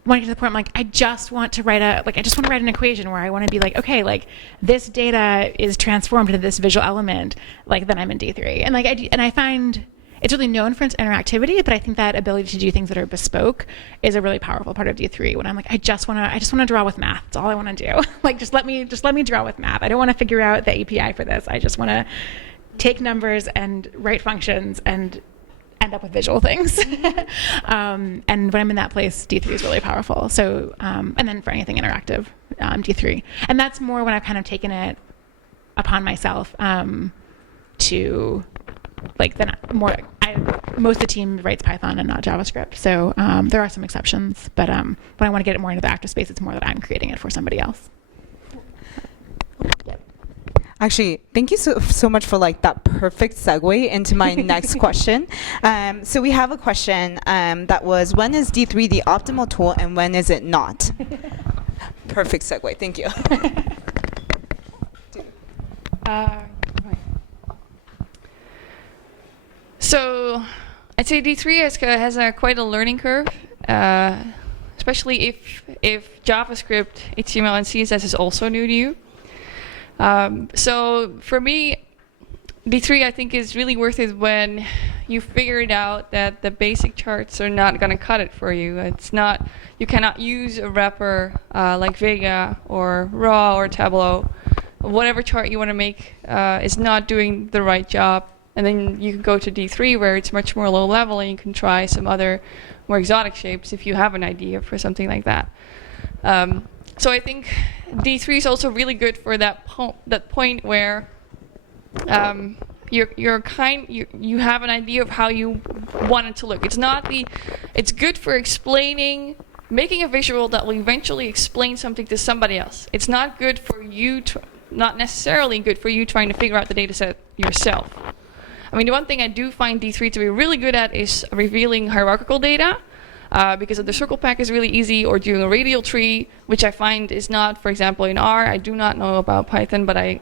want to get to the point, I'm like, I just want to write an equation where I want to be like, okay, like this data is transformed into this visual element, like then I'm in D3. And like I find it's really known for its interactivity, but I think that ability to do things that are bespoke is a really powerful part of D3. When I'm like, I just want to draw with math. That's all I want to do. Like just let me draw with math. I don't want to figure out the API for this. I just want to take numbers and write functions and end up with visual things. And when I'm in that place, D3 is really powerful. So, and then for anything interactive, D3. And that's more when I've kind of taken it upon myself to, like, most of the team writes Python and not JavaScript. So there are some exceptions, but when I want to get it more into the active space, it's more that I'm creating it for somebody else. Actually, thank you so much for like that perfect segue into my next question. So we have a question that was, when is D3 the optimal tool and when is it not? Perfect segue. Thank you. So I'd say D3 has quite a learning curve, especially if JavaScript, HTML, and CSS is also new to you. So for me, D3 I think is really worth it when you figured out that the basic charts are not going to cut it for you. You cannot use a wrapper like Vega or Raw or Tableau. Whatever chart you want to make is not doing the right job. And then you can go to D3 where it's much more low level and you can try some other more exotic shapes if you have an idea for something like that. So I think D3 is also really good for that point where you have an idea of how you want it to look. It's good for making a visual that will eventually explain something to somebody else. It's not good for you not necessarily good for you trying to figure out the data set yourself. I mean, the one thing I do find D3 to be really good at is revealing hierarchical data. Because of the circle pack is really easy, or doing a radial tree, which I find is not, for example, in R. I do not know about Python, but I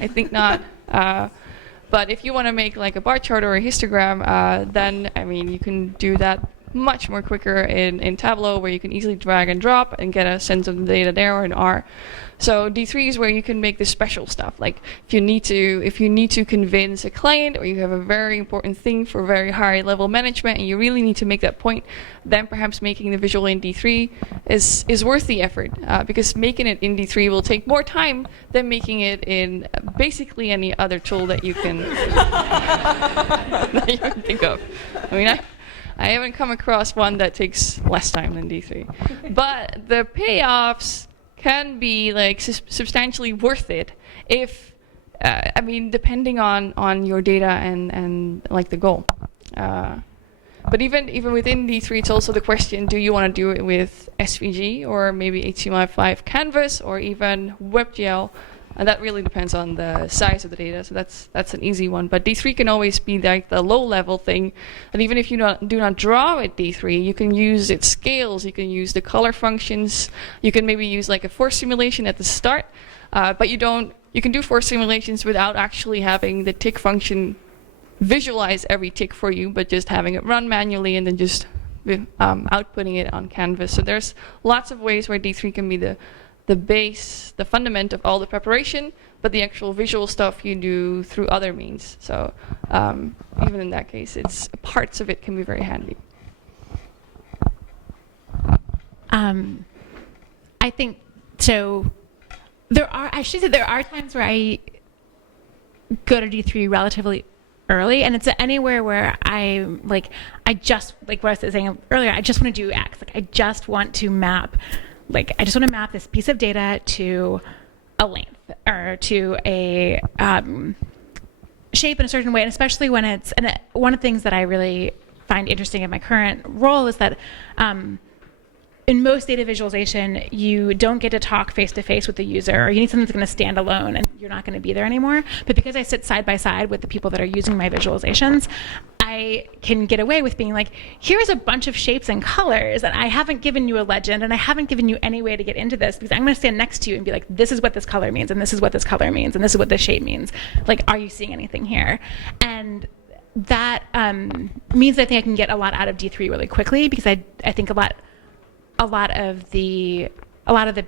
think not. But if you want to make like a bar chart or a histogram, then I mean you can do that much more quicker in Tableau, where you can easily drag and drop and get a sense of the data there, or in R. So D3 is where you can make the special stuff. Like if you need to convince a client, or you have a very important thing for very high level management, and you really need to make that point, then perhaps making the visual in D3 is worth the effort, because making it in D3 will take more time than making it in basically any other tool that you can that you can think of. I mean, I haven't come across one that takes less time than D3, but the payoffs can be like substantially worth it if, I mean, depending on your data and like the goal. But even within D3, it's also the question: do you want to do it with SVG or maybe HTML5 Canvas or even WebGL? And that really depends on the size of the data. So that's an easy one. But D3 can always be like the low-level thing. And even if you do not draw with D3, you can use its scales. You can use the color functions. You can maybe use like a force simulation at the start. But you can do force simulations without actually having the tick function visualize every tick for you, but just having it run manually and then just outputting it on canvas. So there's lots of ways where D3 can be the the base, the fundament of all the preparation, but the actual visual stuff you do through other means. So even in that case, parts of it can be very handy. I think so. There are times where I go to D3 relatively early, and it's anywhere where I just like what I was saying earlier. I just want to do X. Like I just want to map. Like I just want to map this piece of data to a length or to a shape in a certain way, and especially when it's. And one of the things that I really find interesting in my current role is that. In most data visualization, you don't get to talk face-to-face with the user, or you need something that's going to stand alone, and you're not going to be there anymore. But because I sit side by side with the people that are using my visualizations, I can get away with being like, here's a bunch of shapes and colors, and I haven't given you a legend, and I haven't given you any way to get into this, because I'm going to stand next to you and be like, this is what this color means, and this is what this color means, and this is what this shape means. Like, are you seeing anything here? And that means I think I can get a lot out of D3 really quickly, because I think a lot of the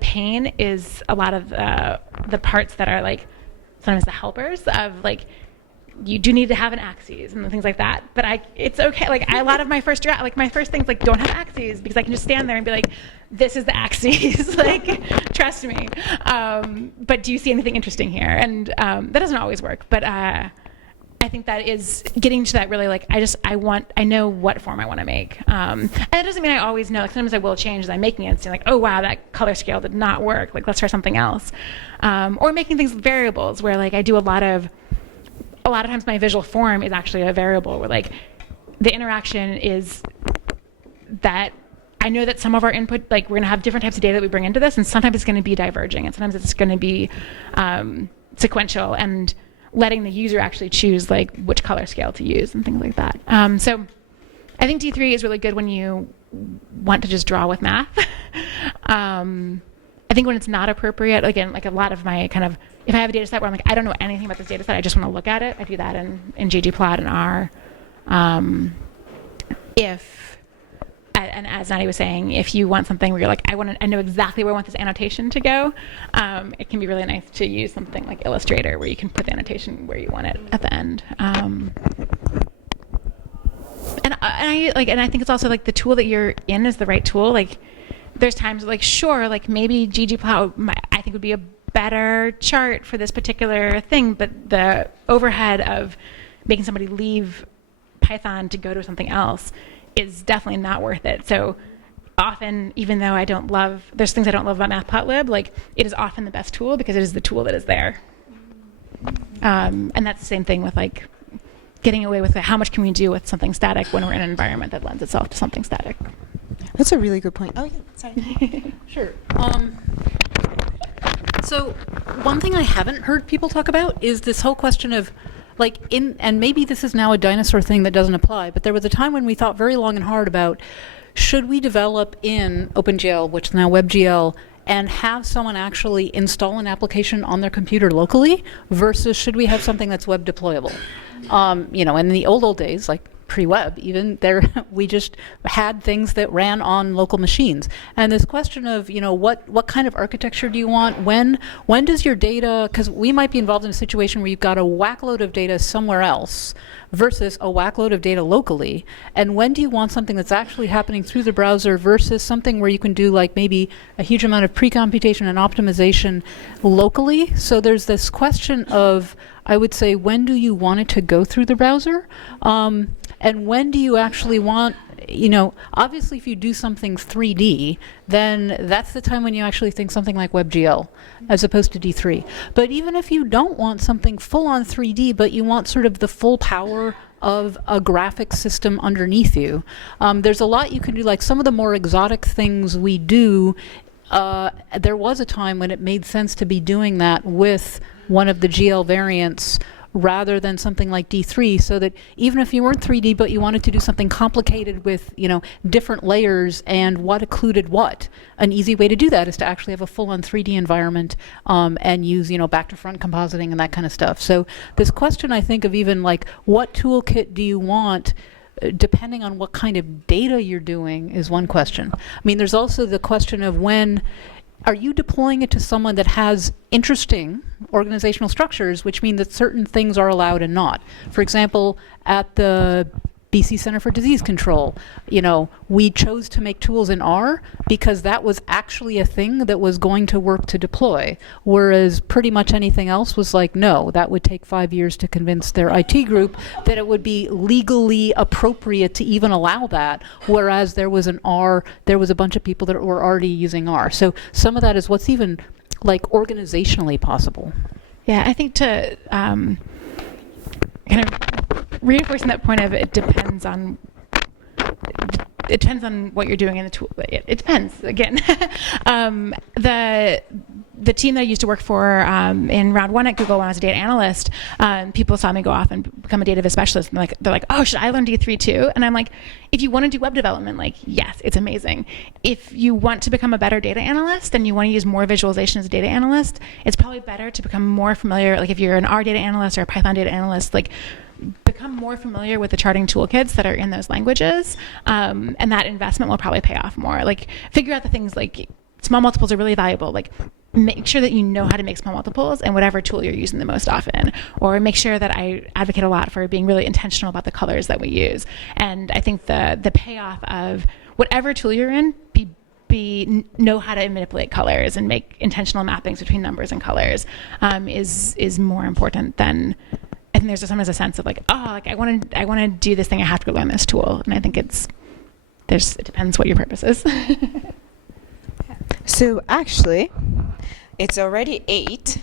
pain is a lot of the parts that are like sometimes the helpers of like you do need to have an axes and things like that. But it's okay. Like a lot of my first draft, like my first things like don't have axes, because I can just stand there and be like, this is the axes. Like trust me. But do you see anything interesting here? And that doesn't always work. But I think that is getting to that really like I know what form I want to make, and it doesn't mean I always know. Like sometimes I will change as I'm making it and say like, oh wow, that color scale did not work. Like let's try something else, or making things variables where like I do a lot of times my visual form is actually a variable where like the interaction is that I know that some of our input, like we're going to have different types of data that we bring into this, and sometimes it's going to be diverging, and sometimes it's going to be sequential, and letting the user actually choose like which color scale to use and things like that. So I think D3 is really good when you want to just draw with math. I think when it's not appropriate, again, like a lot of my kind of, if I have a data set where I'm like, I don't know anything about this data set, I just want to look at it, I do that in ggplot and R. And as Nadieh was saying, if you want something where you're like, I know exactly where I want this annotation to go, it can be really nice to use something like Illustrator where you can put the annotation where you want it at the end. And I think it's also like the tool that you're in is the right tool. Like there's times like sure, like maybe ggplot I think would be a better chart for this particular thing, but the overhead of making somebody leave Python to go to something else is definitely not worth it. So often, even though there's things I don't love about Matplotlib, like it is often the best tool because it is the tool that is there. And that's the same thing with like getting away with how much can we do with something static when we're in an environment that lends itself to something static. That's a really good point. Oh yeah, sorry. Sure. So one thing I haven't heard people talk about is this whole question of like and maybe this is now a dinosaur thing that doesn't apply, but there was a time when we thought very long and hard about should we develop in OpenGL, which is now WebGL, and have someone actually install an application on their computer locally versus should we have something that's web deployable? In the old days, like pre-web even, we just had things that ran on local machines. And this question of, what kind of architecture do you want? When does your data, because we might be involved in a situation where you've got a whackload of data somewhere else versus a whackload of data locally. And when do you want something that's actually happening through the browser versus something where you can do like maybe a huge amount of pre-computation and optimization locally? So there's this question of, I would say, when do you want it to go through the browser? And when do you actually want, obviously if you do something 3D, then that's the time when you actually think something like WebGL as opposed to D3. But even if you don't want something full on 3D, but you want sort of the full power of a graphics system underneath you, there's a lot you can do. Like some of the more exotic things we do, there was a time when it made sense to be doing that with one of the GL variants rather than something like D3, so that even if you weren't 3D but you wanted to do something complicated with different layers and what included what, an easy way to do that is to actually have a full-on 3D environment and use back to front compositing and that kind of stuff. So this question, I think, of even like what toolkit do you want depending on what kind of data you're doing is one question. I mean, there's also the question of when are you deploying it to someone that has interesting organizational structures, which mean that certain things are allowed and not? For example, at the BC Center for Disease Control, we chose to make tools in R because that was actually a thing that was going to work to deploy, whereas pretty much anything else was like, no, that would take 5 years to convince their IT group that it would be legally appropriate to even allow that, whereas there was a bunch of people that were already using R. So some of that is what's even like organizationally possible. Yeah, I think to kind of reinforcing that point of it depends on what you're doing in the tool. It depends again. The team that I used to work for in round one at Google when I was a data analyst, people saw me go off and become a data viz specialist, and they're like, oh, should I learn D3 too? And I'm like, if you want to do web development, yes, it's amazing. If you want to become a better data analyst and you want to use more visualization as a data analyst, it's probably better to become more familiar. If you're an R data analyst or a Python data analyst, become more familiar with the charting toolkits that are in those languages, and that investment will probably pay off more. Figure out the things small multiples are really valuable. Make sure that you know how to make small multiples in whatever tool you're using the most often, or make sure that I advocate a lot for being really intentional about the colors that we use. And I think the payoff of whatever tool you're in, know how to manipulate colors and make intentional mappings between numbers and colors is more important than. I think there's sometimes a sense of I want to do this thing, I have to go learn this tool, and I think it depends what your purpose is. So actually, it's already 8,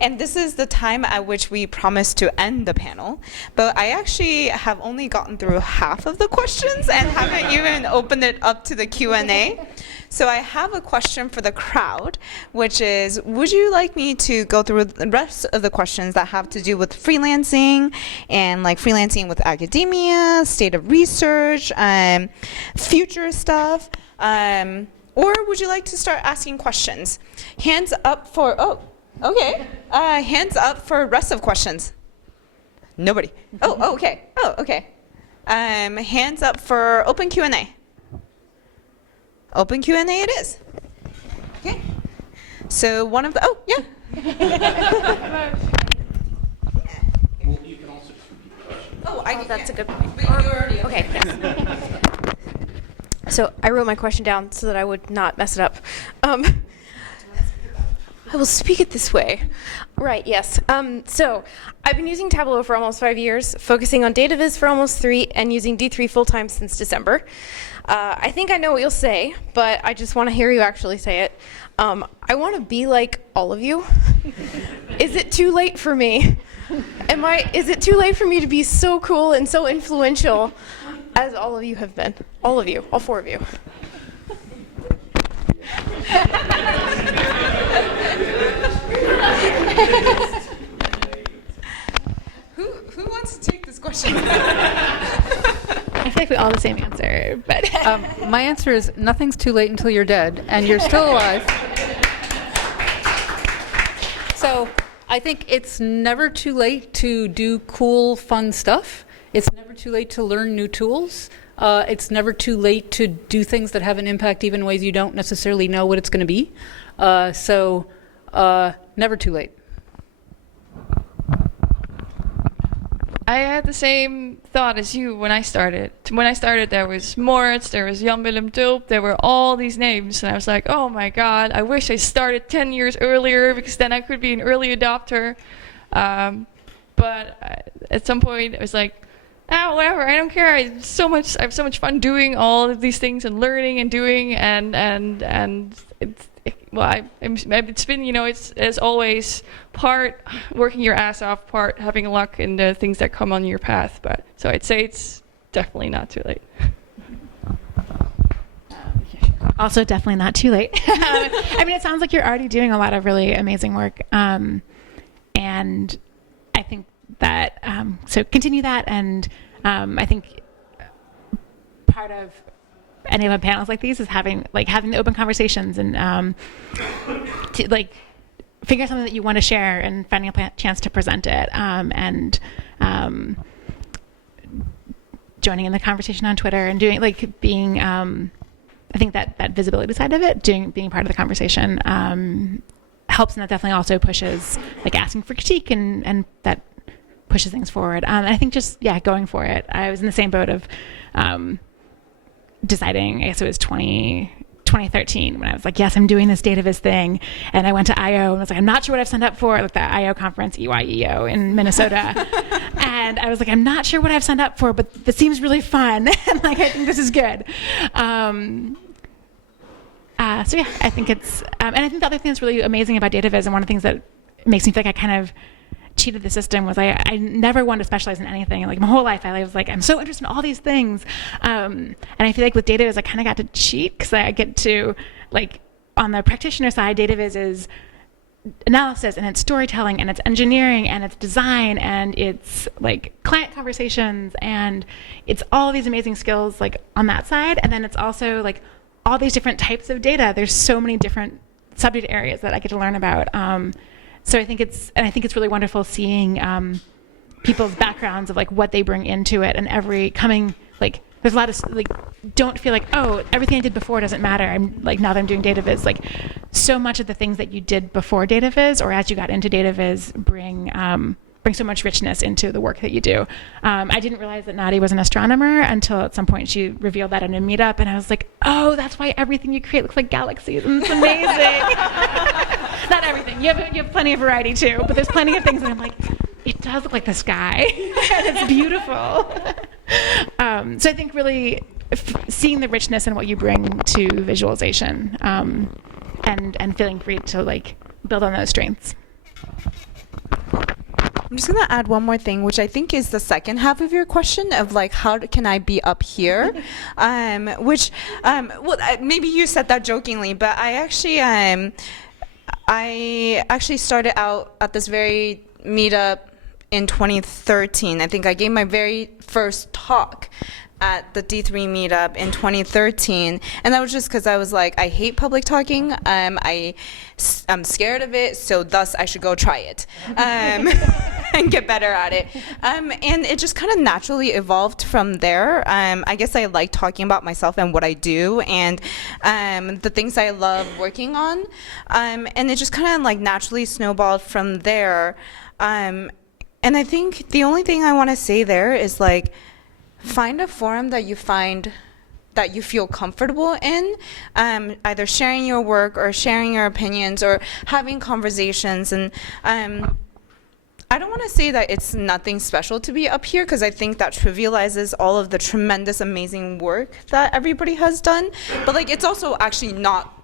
and this is the time at which we promised to end the panel, but I actually have only gotten through half of the questions and haven't even opened it up to the Q&A. So I have a question for the crowd, which is, would you like me to go through the rest of the questions that have to do with freelancing and freelancing with academia, state of research, future stuff, or would you like to start asking questions? Hands up for, okay. Hands up for rest of questions. Nobody. Okay. Hands up for open Q&A. Open Q&A it is. Okay. So one of the, yeah. Well, you can also just repeat the question. That's a good point. But you already Okay. Yes. So I wrote my question down so that I would not mess it up. I will speak it this way. Right, yes. So I've been using Tableau for almost 5 years, focusing on data viz for almost 3, and using D3 full-time since December. I think I know what you'll say, but I just want to hear you actually say it. I want to be like all of you. Is it too late for me? Is it too late for me to be so cool and so influential as all of you have been? All of you, all 4 of you. Who wants to take this question? I feel like we all have the same answer, but My answer is nothing's too late until you're dead, and you're still alive. So I think it's never too late to do cool, fun stuff. It's never too late to learn new tools. It's never too late to do things that have an impact, even ways you don't necessarily know what it's going to be. So never too late. I had the same thought as you when I started. When I started, there was Moritz, there was Jan Willem Tulp, there were all these names, and I was like, oh my god, I wish I started 10 years earlier, because then I could be an early adopter. But at some point, I was like, whatever, I don't care. I have so much fun doing all of these things and learning and doing, and it's been, it's always part working your ass off, part having luck in the things that come on your path. But so I'd say it's definitely not too late. also definitely not too late. It sounds like you're already doing a lot of really amazing work. And I think that, so continue that. And I think part of any of the panels like these is having the open conversations and to, figure out something that you want to share and finding a chance to present it, and joining in the conversation on Twitter and doing being I think that visibility side of it, being part of the conversation, helps, and that definitely also pushes like asking for critique, and that pushes things forward. And I think just going for it. I was in the same boat of deciding. I guess it was 2013 when I was like, yes, I'm doing this data viz thing, and I went to I/O and was like, I'm not sure what I've signed up for, like the I/O conference, EYEO in Minnesota, and I was like, I'm not sure what I've signed up for, but this seems really fun, and like I think this is good. So yeah, I think it's, and I think the other thing that's really amazing about data viz, and one of the things that makes me feel like I kind of cheated the system, was I never wanted to specialize in anything. Like my whole life, I was like, I'm so interested in all these things. And I feel like with data viz, I kind of got to cheat, because I get to, like, on the practitioner side, data viz is analysis, and it's storytelling, and it's engineering, and it's design, and it's like client conversations, and it's all these amazing skills like on that side. And then it's also like all these different types of data. There's so many different subject areas that I get to learn about. So I think it's really wonderful seeing people's backgrounds of like what they bring into it, and there's a lot of like, don't feel like, oh, everything I did before doesn't matter. I'm like, now that I'm doing data viz, like so much of the things that you did before data viz or as you got into data viz bring so much richness into the work that you do. I didn't realize that Nadieh was an astronomer until at some point she revealed that in a meetup, and I was like, oh, that's why everything you create looks like galaxies, and it's amazing. Not everything. You have plenty of variety too, but there's plenty of things that I'm like, it does look like the sky, and it's beautiful. So I think really seeing the richness in what you bring to visualization, and feeling free to like build on those strengths. I'm just going to add one more thing, which I think is the second half of your question of like, how can I be up here? Maybe you said that jokingly, but I actually started out at this very meetup in 2013. I think I gave my very first talk at the D3 meetup in 2013, and that was just because I was like, I hate public talking. I'm scared of it, so thus I should go try it and get better at it. And it just kind of naturally evolved from there. I guess I like talking about myself and what I do, and the things I love working on, and it just kind of like naturally snowballed from there. And I think the only thing I want to say there is like, find a forum that you feel comfortable in, either sharing your work or sharing your opinions or having conversations. And I don't want to say that it's nothing special to be up here, because I think that trivializes all of the tremendous, amazing work that everybody has done. But like, it's also actually not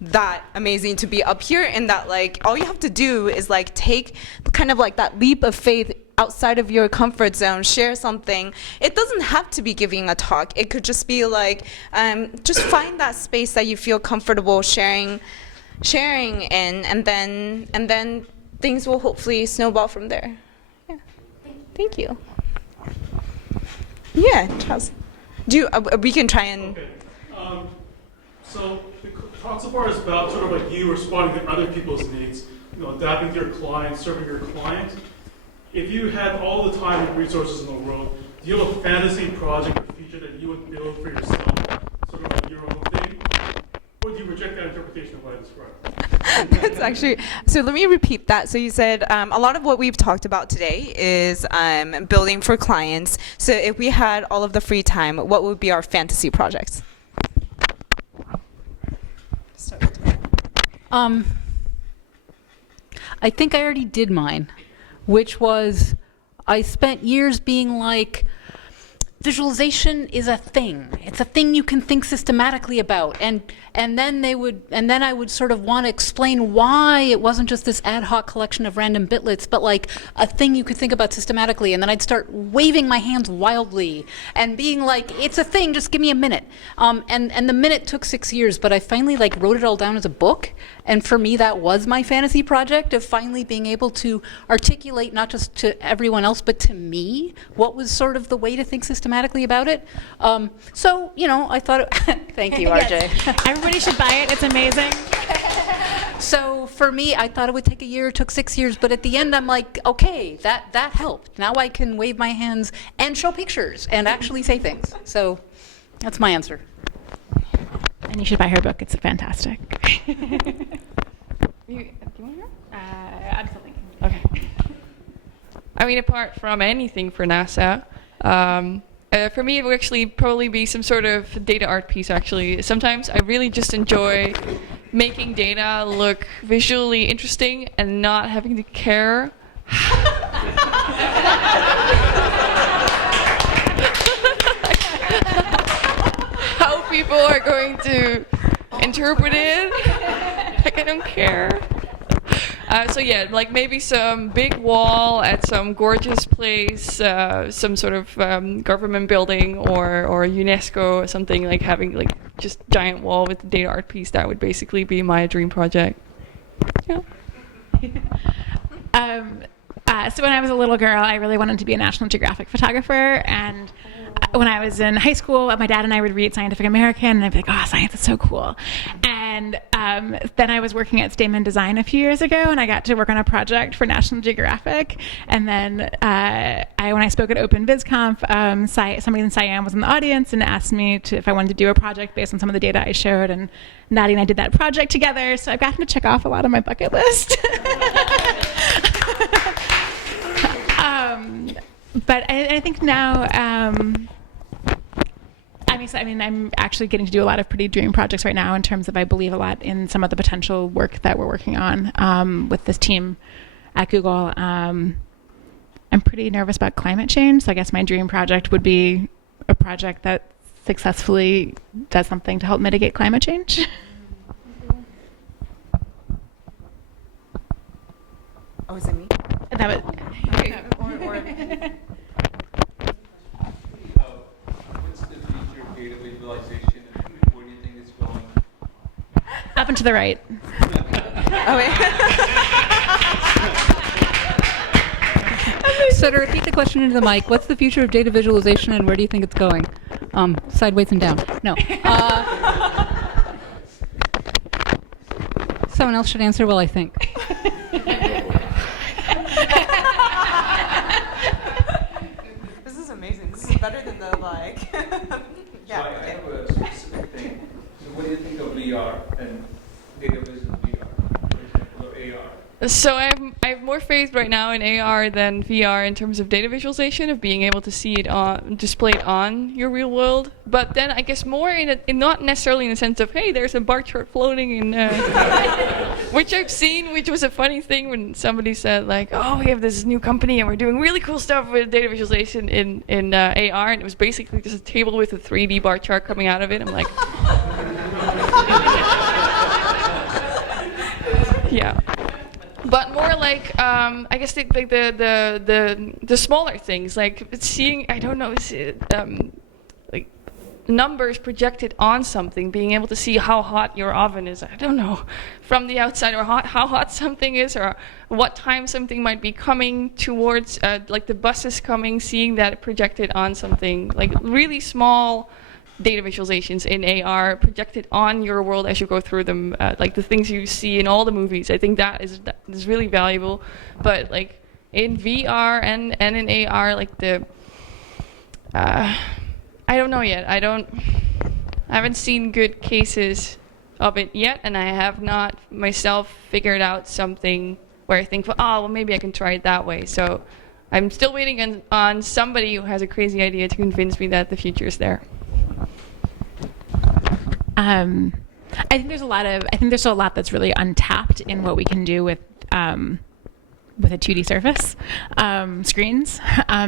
that amazing to be up here, in that like all you have to do is like take kind of like that leap of faith outside of your comfort zone, share something. It doesn't have to be giving a talk. It could just be like, just find that space that you feel comfortable sharing in, and then things will hopefully snowball from there. Yeah. Thank you. Yeah, Charles. We can try and. Okay. So the talk so far is about sort of like you responding to other people's needs, adapting to your client, serving your client. If you had all the time and resources in the world, do you have a fantasy project or feature that you would build for yourself, sort of like your own thing? Or do you reject that interpretation of what I described? That's actually, so let me repeat that. So you said a lot of what we've talked about today is building for clients. So if we had all of the free time, what would be our fantasy projects? I think I already did mine, which was I spent years being like, visualization is a thing. It's a thing you can think systematically about. And then I would sort of want to explain why it wasn't just this ad hoc collection of random bitlets, but like a thing you could think about systematically. And then I'd start waving my hands wildly and being like, it's a thing, just give me a minute. And the minute took 6 years, but I finally like wrote it all down as a book. And for me, that was my fantasy project of finally being able to articulate, not just to everyone else, but to me, what was sort of the way to think systematically about it. So, I thought, thank you, RJ. Yes. Everybody should buy it. It's amazing. So for me, I thought it would take a year. It took 6 years. But at the end, I'm like, okay, that helped. Now I can wave my hands and show pictures and actually say things. So that's my answer. And you should buy her book. It's fantastic. Do you want to go? I'm still thinking. Okay. I mean, apart from anything for NASA, for me, it would actually probably be some sort of data art piece, actually. Sometimes I really just enjoy making data look visually interesting and not having to care how people are going to interpret it. Like, I don't care. So yeah, like maybe some big wall at some gorgeous place, some sort of government building or UNESCO or something, like having like just giant wall with the data art piece. That would basically be my dream project. Yeah. So when I was a little girl, I really wanted to be a National Geographic photographer, and when I was in high school, my dad and I would read Scientific American, and I'd be like, oh, science is so cool. And then I was working at Stamen Design a few years ago, and I got to work on a project for National Geographic. And then when I spoke at Open BizConf, somebody in Siam was in the audience and asked me if I wanted to do a project based on some of the data I showed, and Nadieh and I did that project together, so I've gotten to check off a lot of my bucket list. But I think now, I'm actually getting to do a lot of pretty dream projects right now in terms of I believe a lot in some of the potential work that we're working on with this team at Google. I'm pretty nervous about climate change, so I guess my dream project would be a project that successfully does something to help mitigate climate change. Oh, is it me? That was. What's the future of data visualization, and where do you think it's going? Up and to the right. Oh, wait. So to repeat the question into the mic, what's the future of data visualization and where do you think it's going? Sideways and down. No. Someone else should answer while I think. This is amazing. This is better than the like. So I have a specific thing. So what do you think of VR and data viz in VR, for example, or AR? So I have more faith right now in AR than VR in terms of data visualization, of being able to see it displayed on your real world. But then I guess more in not necessarily in the sense of, hey, there's a bar chart floating in, which I've seen, which was a funny thing when somebody said like, oh, we have this new company and we're doing really cool stuff with data visualization in AR, and it was basically just a table with a 3D bar chart coming out of it. I'm like, yeah. But more like, I guess the smaller things, like seeing, I don't know, like numbers projected on something, being able to see how hot your oven is, I don't know, from the outside, or how hot something is, or what time something might be coming towards, like the bus is coming, seeing that projected on something, like really small data visualizations in AR projected on your world as you go through them, like the things you see in all the movies. I think that is really valuable. But like in VR and in AR, like I don't know yet. I haven't seen good cases of it yet, and I have not myself figured out something where I think, well, maybe I can try it that way. So I'm still waiting on somebody who has a crazy idea to convince me that the future is there. I think there's still a lot that's really untapped in what we can do with a 2D surface screens.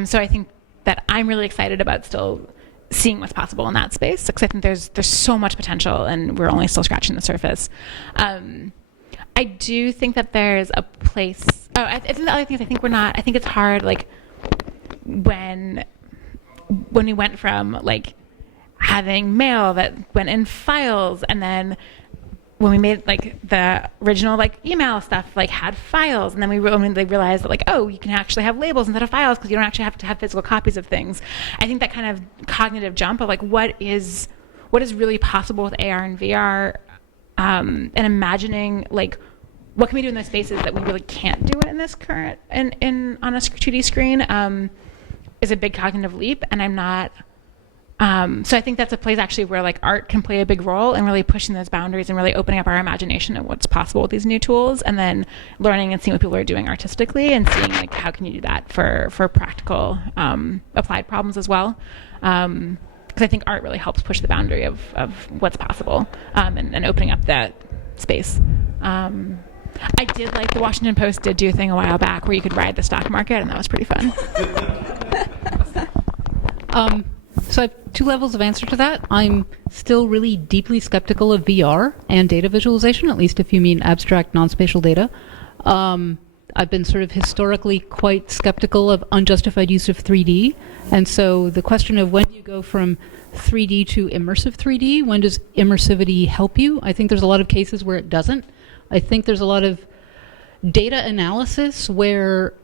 So I think that I'm really excited about still seeing what's possible in that space, because I think there's so much potential and we're only still scratching the surface. I do think that there's a place. Oh, I think the other thing is I think it's hard, like when we went from like having mail that went in files, and then when we made like the original like email stuff like had files, and then they realized that like, oh, you can actually have labels instead of files because you don't actually have to have physical copies of things. I think that kind of cognitive jump of like what is really possible with AR and VR, and imagining like what can we do in those spaces that we really can't do in this current on a 2D screen, is a big cognitive leap, and I'm not So I think that's a place actually where like art can play a big role in really pushing those boundaries and really opening up our imagination of what's possible with these new tools, and then learning and seeing what people are doing artistically and seeing like how can you do that for practical applied problems as well. Because I think art really helps push the boundary of what's possible and opening up that space. I did like the Washington Post did do a thing a while back where you could ride the stock market, and that was pretty fun. So I have two levels of answer to that. I'm still really deeply skeptical of VR and data visualization, at least if you mean abstract non-spatial data. I've been sort of historically quite skeptical of unjustified use of 3D. And so the question of when do you go from 3D to immersive 3D, when does immersivity help you? I think there's a lot of cases where it doesn't. I think there's a lot of data analysis where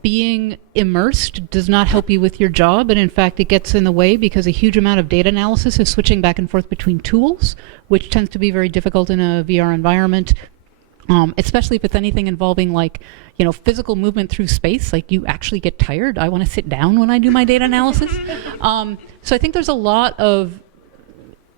being immersed does not help you with your job, and in fact it gets in the way because a huge amount of data analysis is switching back and forth between tools, which tends to be very difficult in a VR environment, especially if it's anything involving like, you know, physical movement through space. Like you actually get tired. I want to sit down when I do my data analysis. So I think there's a lot of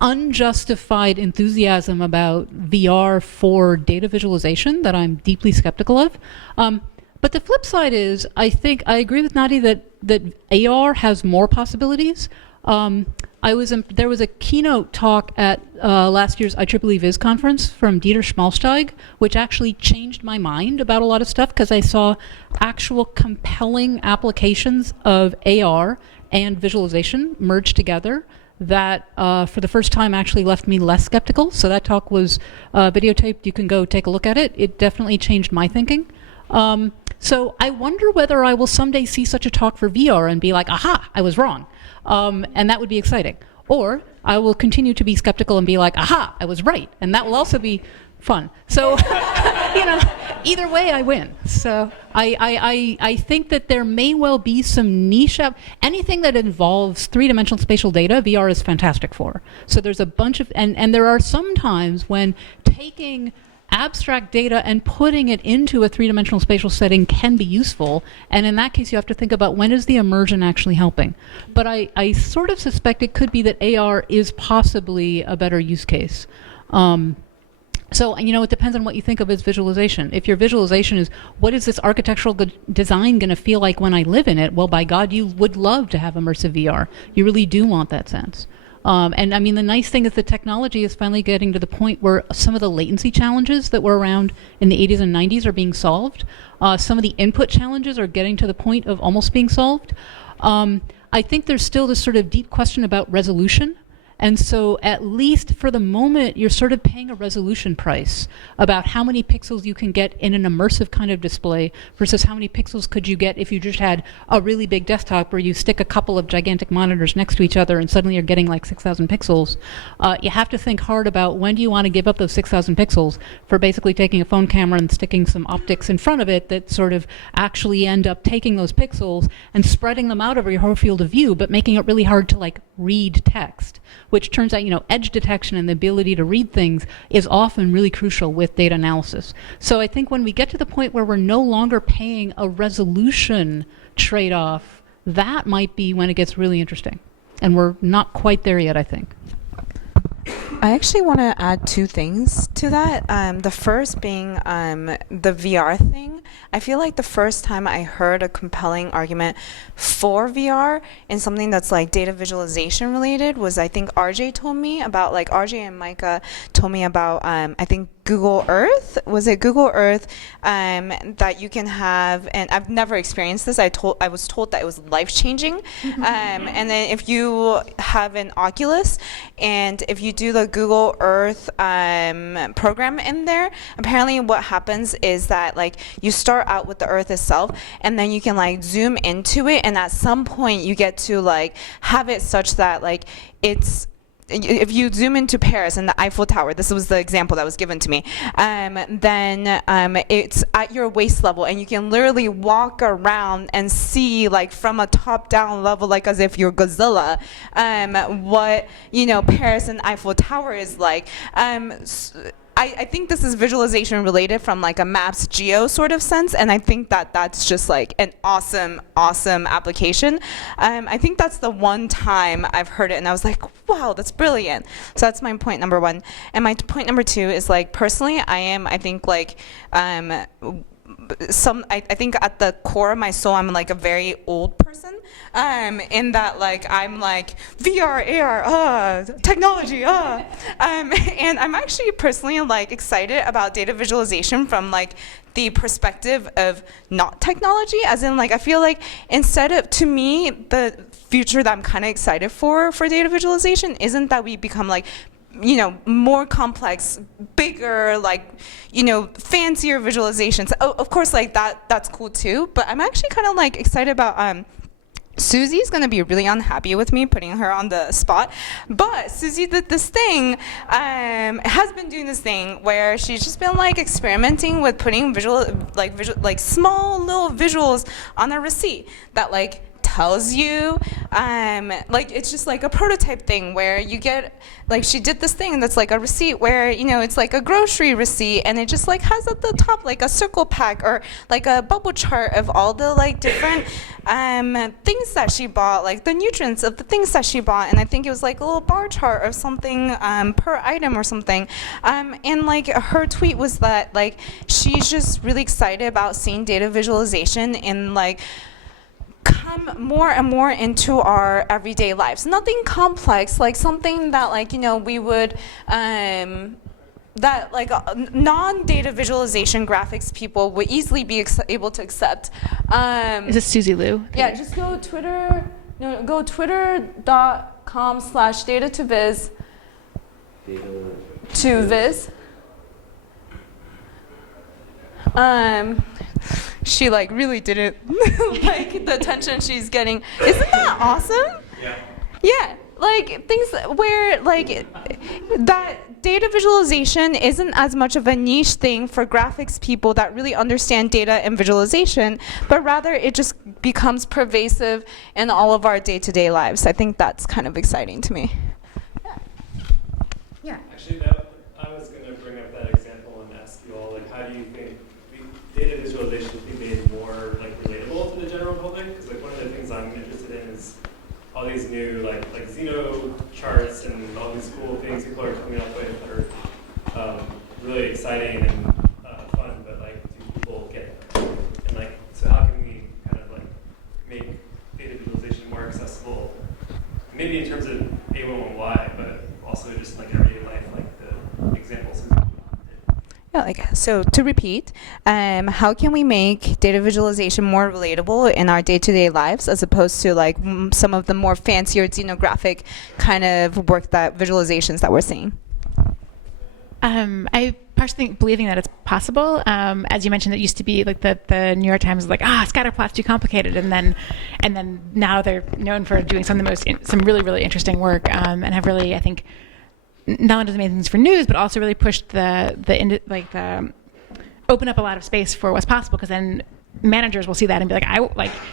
unjustified enthusiasm about VR for data visualization that I'm deeply skeptical of. But the flip side is, I think I agree with Nadieh that AR has more possibilities. There was a keynote talk at last year's IEEE Viz conference from Dieter Schmalsteig, which actually changed my mind about a lot of stuff because I saw actual compelling applications of AR and visualization merged together that for the first time actually left me less skeptical. So that talk was videotaped. You can go take a look at it. It definitely changed my thinking. So I wonder whether I will someday see such a talk for VR and be like, aha, I was wrong. And that would be exciting. Or I will continue to be skeptical and be like, aha, I was right. And that will also be fun. So, you know, either way I win. So I think that there may well be some niche anything that involves three-dimensional spatial data, VR is fantastic for. So there's a bunch of, and there are some times when taking abstract data and putting it into a three-dimensional spatial setting can be useful, and in that case you have to think about when is the immersion actually helping. But I sort of suspect it could be that AR is possibly a better use case. So, you know, it depends on what you think of as visualization. If your visualization is, what is this architectural design going to feel like when I live in it? Well, by God, you would love to have immersive VR. You really do want that sense. And I mean, the nice thing is the technology is finally getting to the point where some of the latency challenges that were around in the 80s and 90s are being solved. Some of the input challenges are getting to the point of almost being solved. I think there's still this sort of deep question about resolution. And so at least for the moment, you're sort of paying a resolution price about how many pixels you can get in an immersive kind of display versus how many pixels could you get if you just had a really big desktop where you stick a couple of gigantic monitors next to each other and suddenly you're getting like 6,000 pixels. You have to think hard about when do you want to give up those 6,000 pixels for basically taking a phone camera and sticking some optics in front of it that sort of actually end up taking those pixels and spreading them out over your whole field of view, but making it really hard to like read text, which turns out, you know, edge detection and the ability to read things is often really crucial with data analysis. So I think when we get to the point where we're no longer paying a resolution trade-off, that might be when it gets really interesting. And we're not quite there yet, I think. I actually want to add two things to that. The first being the VR thing. I feel like the first time I heard a compelling argument for VR and something that's like data visualization related was, I think RJ told me about, like RJ and Micah told me about, I think Google Earth. Was it Google Earth that you can have, and I've never experienced this. I was told that it was life-changing. And then if you have an Oculus and if you do the Google Earth program in there, apparently what happens is that like you start out with the Earth itself and then you can like zoom into it, and at some point you get to like have it such that like it's, if you zoom into Paris and the Eiffel Tower, this was the example that was given to me, then it's at your waist level and you can literally walk around and see like from a top-down level, like as if you're Godzilla, what, you know, Paris and Eiffel Tower is like. I think this is visualization related from like a maps geo sort of sense, and I think that that's just like an awesome application. I think that's the one time I've heard it and I was like, wow, that's brilliant. So that's my point number one. And my point number two is like, personally, I think like I think at the core of my soul, I'm like a very old person, in that like I'm like VR, AR, technology, and I'm actually personally like excited about data visualization from like the perspective of not technology, as in like I feel like instead of, to me, the future that I'm kind of excited for data visualization isn't that we become like, you know, more complex, bigger, like, you know, fancier visualizations. Oh, of course, like that's cool too. But I'm actually kind of like excited about Susie's gonna be really unhappy with me putting her on the spot, but Susie did this thing, has been doing this thing where she's just been like experimenting with putting like small little visuals on a receipt that like tells you, like it's just like a prototype thing where you get, like she did this thing that's like a receipt where, you know, it's like a grocery receipt and it just like has at the top like a circle pack or like a bubble chart of all the like different things that she bought, like the nutrients of the things that she bought, and I think it was like a little bar chart or something per item or something, and like her tweet was that like she's just really excited about seeing data visualization in like come more and more into our everyday lives. Nothing complex, like something that like, you know, we would, that like non-data visualization graphics people would easily be able to accept. Is this Susie Liu? Yeah, just go go twitter.com/data2viz. To viz. She like really didn't like the attention she's getting. Isn't that awesome? Yeah. Yeah, like things where like that data visualization isn't as much of a niche thing for graphics people that really understand data and visualization, but rather it just becomes pervasive in all of our day-to-day lives. I think that's kind of exciting to me. Yeah. Actually, I was going to bring up that example and ask you all, like, how do you think data visualization can be made more like relatable to the general public? Because like one of the things I'm interested in is all these new like Xeno charts and all these cool things people are coming up with that are really exciting and fun, but like do people get them? And like, so how can we kind of like make data visualization more accessible? Maybe in terms of A11Y, but also just like everyday life, like the examples. Yeah, like, so to repeat, how can we make data visualization more relatable in our day-to-day lives as opposed to like some of the more fancier xenographic kind of work that visualizations that we're seeing? I personally believing that it's possible. As you mentioned, it used to be like the New York Times was like, scatterplot's too complicated, and then now they're known for doing some really really interesting work, and have really, I think, not only does amazing things for news, but also really pushed the open up a lot of space for what's possible, because then managers will see that and be like,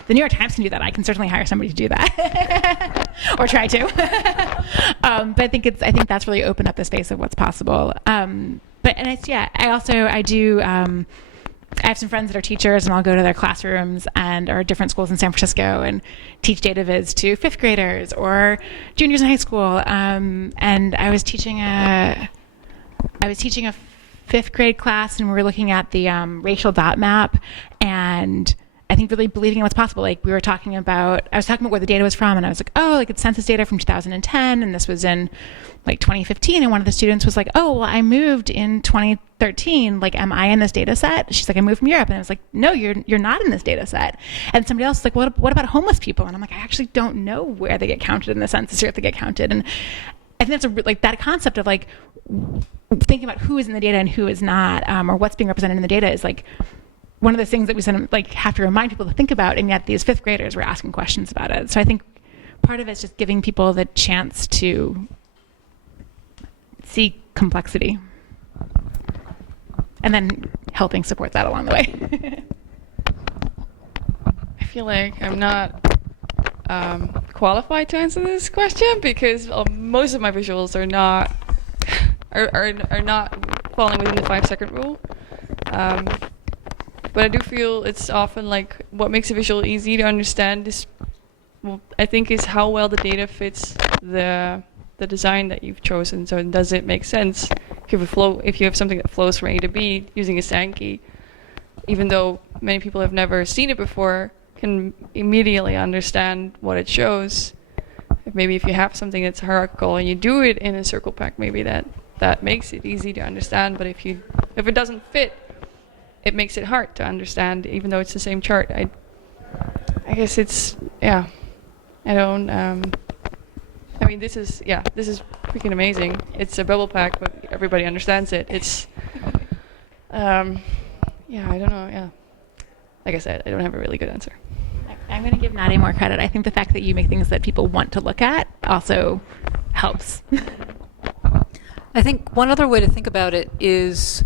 the New York Times can do that. I can certainly hire somebody to do that, or try to. But I think that's really opened up the space of what's possible. I have some friends that are teachers, and I'll go to their classrooms or different schools in San Francisco and teach data viz to fifth graders or juniors in high school. And I was teaching a fifth grade class, and we were looking at the racial dot map, and I think really believing in what's possible. Like I was talking about where the data was from, and I was like, it's census data from 2010, and this was in like 2015. And one of the students was like, I moved in 2013. Like, am I in this data set? She's like, I moved from Europe. And I was like, no, you're not in this data set. And somebody else was like, what about homeless people? And I'm like, I actually don't know where they get counted in the census or if they get counted. And I think that's that concept of like thinking about who is in the data and who is not, or what's being represented in the data is like one of the things that we have to remind people to think about, and yet these fifth graders were asking questions about it. So I think part of it is just giving people the chance to see complexity, and then helping support that along the way. I feel like I'm not qualified to answer this question because most of my visuals are not falling within the 5-second rule. But I do feel it's often like what makes a visual easy to understand is, well, I think, is how well the data fits the design that you've chosen. So does it make sense? If you have something that flows from A to B using a Sankey, even though many people have never seen it before, can immediately understand what it shows. Maybe if you have something that's hierarchical and you do it in a circle pack, maybe that makes it easy to understand. But if it doesn't fit, it makes it hard to understand, even though it's the same chart. I guess it's, yeah. I don't. I mean, this is freaking amazing. It's a bubble pack, but everybody understands it. It's, yeah, I don't know. Yeah, like I said, I don't have a really good answer. I'm going to give Nadieh more credit. I think the fact that you make things that people want to look at also helps. I think one other way to think about it is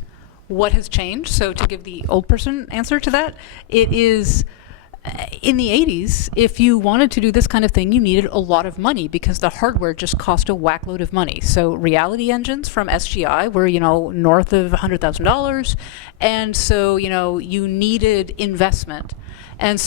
what has changed. So to give the old person answer to that, it is in the 80s, if you wanted to do this kind of thing, you needed a lot of money because the hardware just cost a whackload of money. So reality engines from SGI were, north of $100,000. And so, you needed investment. And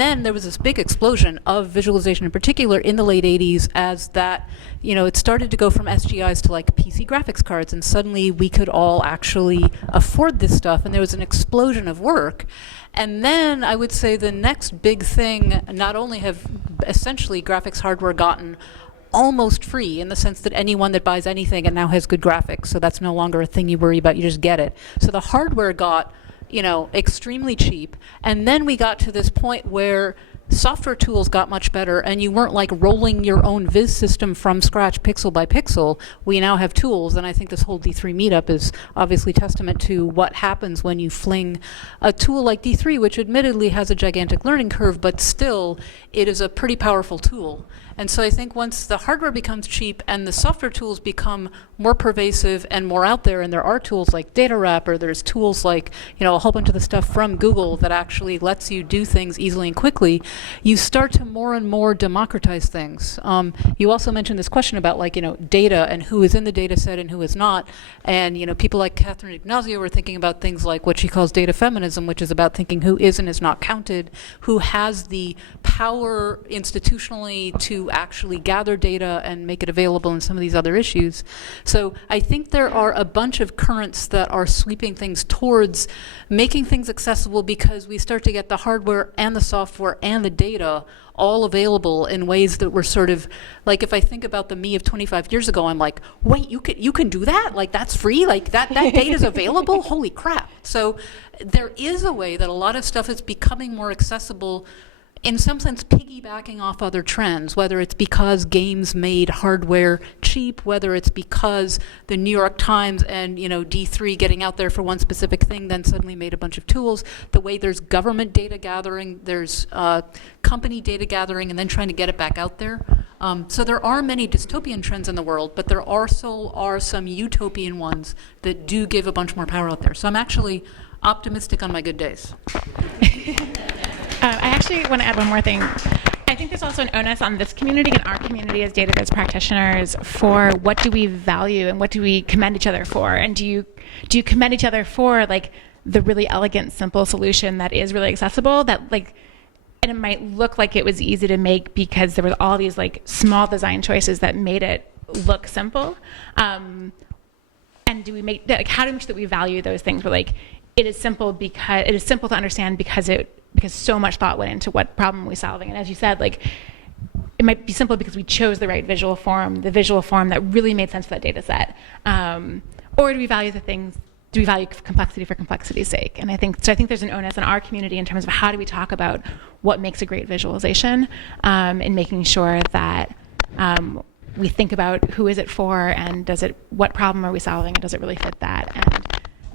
then there was this big explosion of visualization in particular in the late 80s as that, it started to go from SGIs to like PC graphics cards, and suddenly we could all actually afford this stuff, and there was an explosion of work. And then I would say the next big thing, not only have essentially graphics hardware gotten almost free in the sense that anyone that buys anything and now has good graphics, so that's no longer a thing you worry about, you just get it. So the hardware got extremely cheap. And then we got to this point where software tools got much better and you weren't like rolling your own viz system from scratch pixel by pixel. We now have tools, and I think this whole D3 meetup is obviously testament to what happens when you fling a tool like D3, which admittedly has a gigantic learning curve, but still it is a pretty powerful tool. And so I think once the hardware becomes cheap and the software tools become more pervasive and more out there, and there are tools like Data Wrap, or there's tools like, a whole bunch of the stuff from Google that actually lets you do things easily and quickly, you start to more and more democratize things. You also mentioned this question about data and who is in the data set and who is not. And, people like Catherine Ignacio were thinking about things like what she calls data feminism, which is about thinking who is and is not counted, who has the power institutionally to actually gather data and make it available in some of these other issues. So I think there are a bunch of currents that are sweeping things towards making things accessible, because we start to get the hardware and the software and the data all available in ways that were sort of like, if I think about the me of 25 years ago, I'm like, wait, you can do that? Like, that's free? Like that data is available? Holy crap. So there is a way that a lot of stuff is becoming more accessible, in some sense piggybacking off other trends, whether it's because games made hardware cheap, whether it's because the New York Times and D3 getting out there for one specific thing then suddenly made a bunch of tools, the way there's government data gathering, there's company data gathering, and then trying to get it back out there. So there are many dystopian trends in the world, but there also are some utopian ones that do give a bunch more power out there. So I'm actually optimistic on my good days. I actually want to add one more thing. I think there's also an onus on this community and our community as database practitioners for what do we value and what do we commend each other for, and do you commend each other for like the really elegant, simple solution that is really accessible, that like, and it might look like it was easy to make because there was all these like small design choices that made it look simple, and do we make how do we make sure that we value those things where like it is simple to understand because so much thought went into what problem we're solving. And as you said, like, it might be simple because we chose the right visual form, the visual form that really made sense for that data set. Or do we value complexity for complexity's sake? And I think there's an onus in our community in terms of how do we talk about what makes a great visualization, and making sure that we think about who is it for, and what problem are we solving, and does it really fit that? And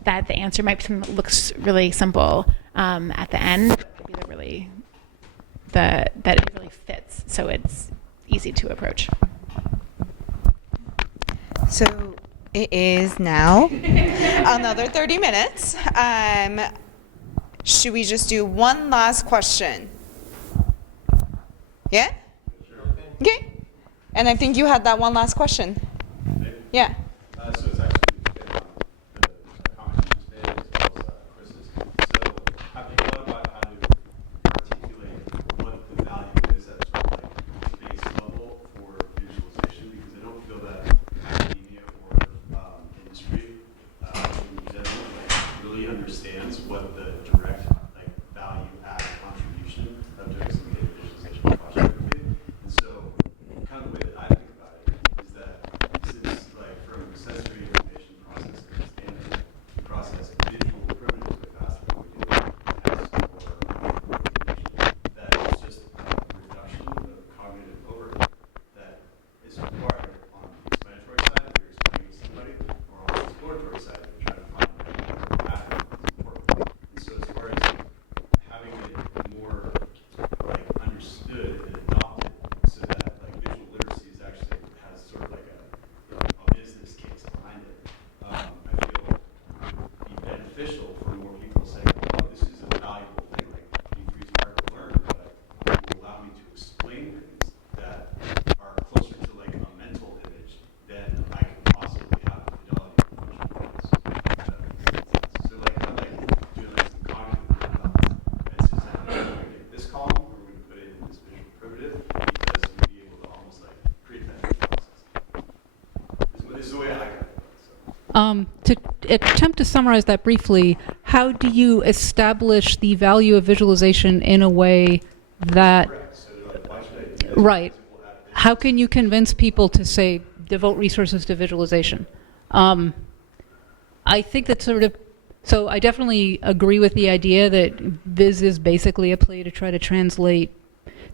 that the answer might be something that looks really simple at the end, that it really fits, so it's easy to approach. So it is now another 30 minutes. Should we just do one last question? Yeah? Okay. And I think you had that one last question. Yeah. So it's actually To attempt to summarize that briefly, how do you establish the value of visualization in a way that... Right. How can you convince people to, say, devote resources to visualization? I think that sort of... So I definitely agree with the idea that Viz is basically a play to try to translate,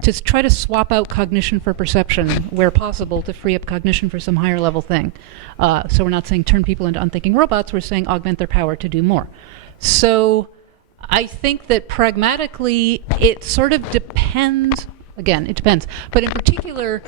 to try to swap out cognition for perception where possible to free up cognition for some higher level thing. So we're not saying turn people into unthinking robots, we're saying augment their power to do more. So I think that pragmatically it sort of depends, again, it depends, but in particular,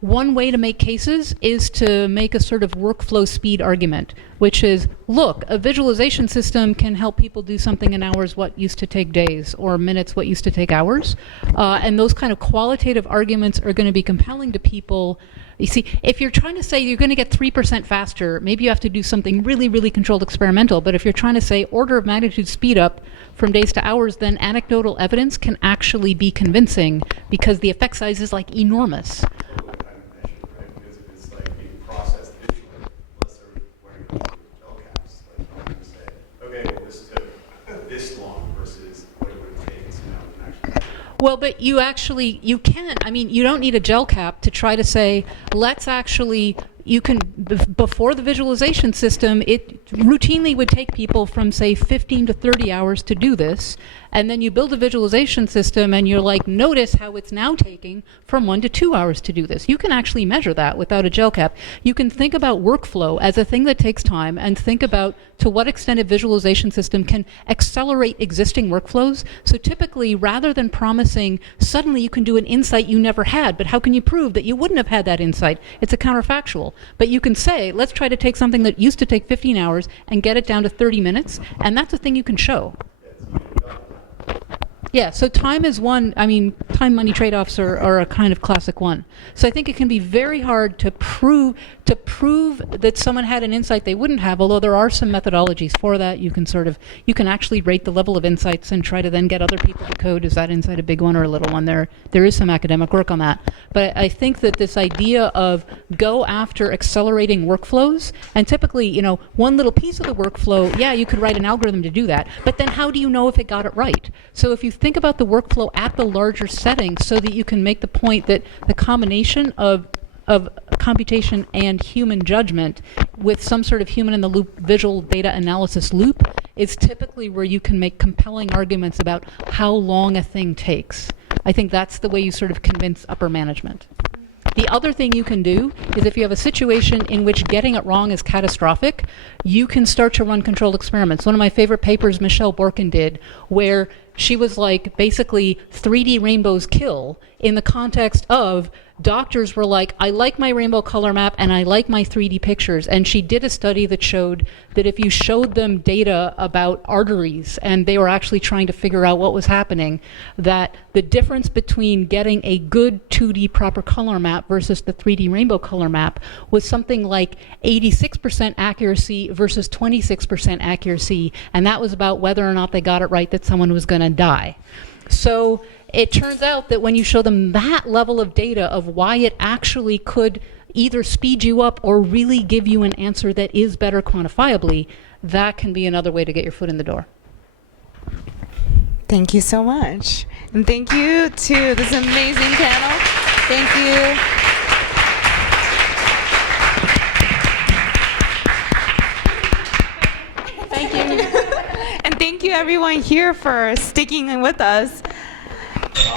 one way to make cases is to make a sort of workflow speed argument, which is, look, a visualization system can help people do something in hours what used to take days, or minutes what used to take hours. And those kind of qualitative arguments are going to be compelling to people. You see, if you're trying to say you're going to get 3% faster, maybe you have to do something really, really controlled experimental. But if you're trying to say order of magnitude speed up from days to hours, then anecdotal evidence can actually be convincing because the effect size is like enormous. Well, but you can. I mean, you don't need a gel cap to try to say, let's actually, you can, before the visualization system, it routinely would take people from, say, 15 to 30 hours to do this. And then you build a visualization system and you're like, notice how it's now taking from 1 to 2 hours to do this. You can actually measure that without a gel cap. You can think about workflow as a thing that takes time and think about to what extent a visualization system can accelerate existing workflows. So typically, rather than promising suddenly you can do an insight you never had, but how can you prove that you wouldn't have had that insight? It's a counterfactual. But you can say, let's try to take something that used to take 15 hours and get it down to 30 minutes, and that's a thing you can show. Yeah, so time is one, I mean, time-money trade-offs are a kind of classic one. So I think it can be very hard to prove that someone had an insight they wouldn't have, although there are some methodologies for that. You can actually rate the level of insights and try to then get other people to code, is that insight a big one or a little one? There is some academic work on that. But I think that this idea of go after accelerating workflows, and typically, one little piece of the workflow, yeah, you could write an algorithm to do that, but then how do you know if it got it right? So if you think about the workflow at the larger setting so that you can make the point that the combination of computation and human judgment with some sort of human-in-the-loop visual data analysis loop is typically where you can make compelling arguments about how long a thing takes. I think that's the way you sort of convince upper management. The other thing you can do is if you have a situation in which getting it wrong is catastrophic, you can start to run controlled experiments. One of my favorite papers Michelle Borkin did, where she was like, basically, 3D rainbows kill in the context of doctors were like, I like my rainbow color map and I like my 3D pictures. And she did a study that showed that if you showed them data about arteries and they were actually trying to figure out what was happening, that the difference between getting a good 2D proper color map versus the 3D rainbow color map was something like 86% accuracy versus 26% accuracy. And that was about whether or not they got it right that someone was going to die. So it turns out that when you show them that level of data of why it actually could either speed you up or really give you an answer that is better quantifiably, that can be another way to get your foot in the door. Thank you so much. And thank you to this amazing panel. Thank you. Thank you. And thank you everyone here for sticking with us.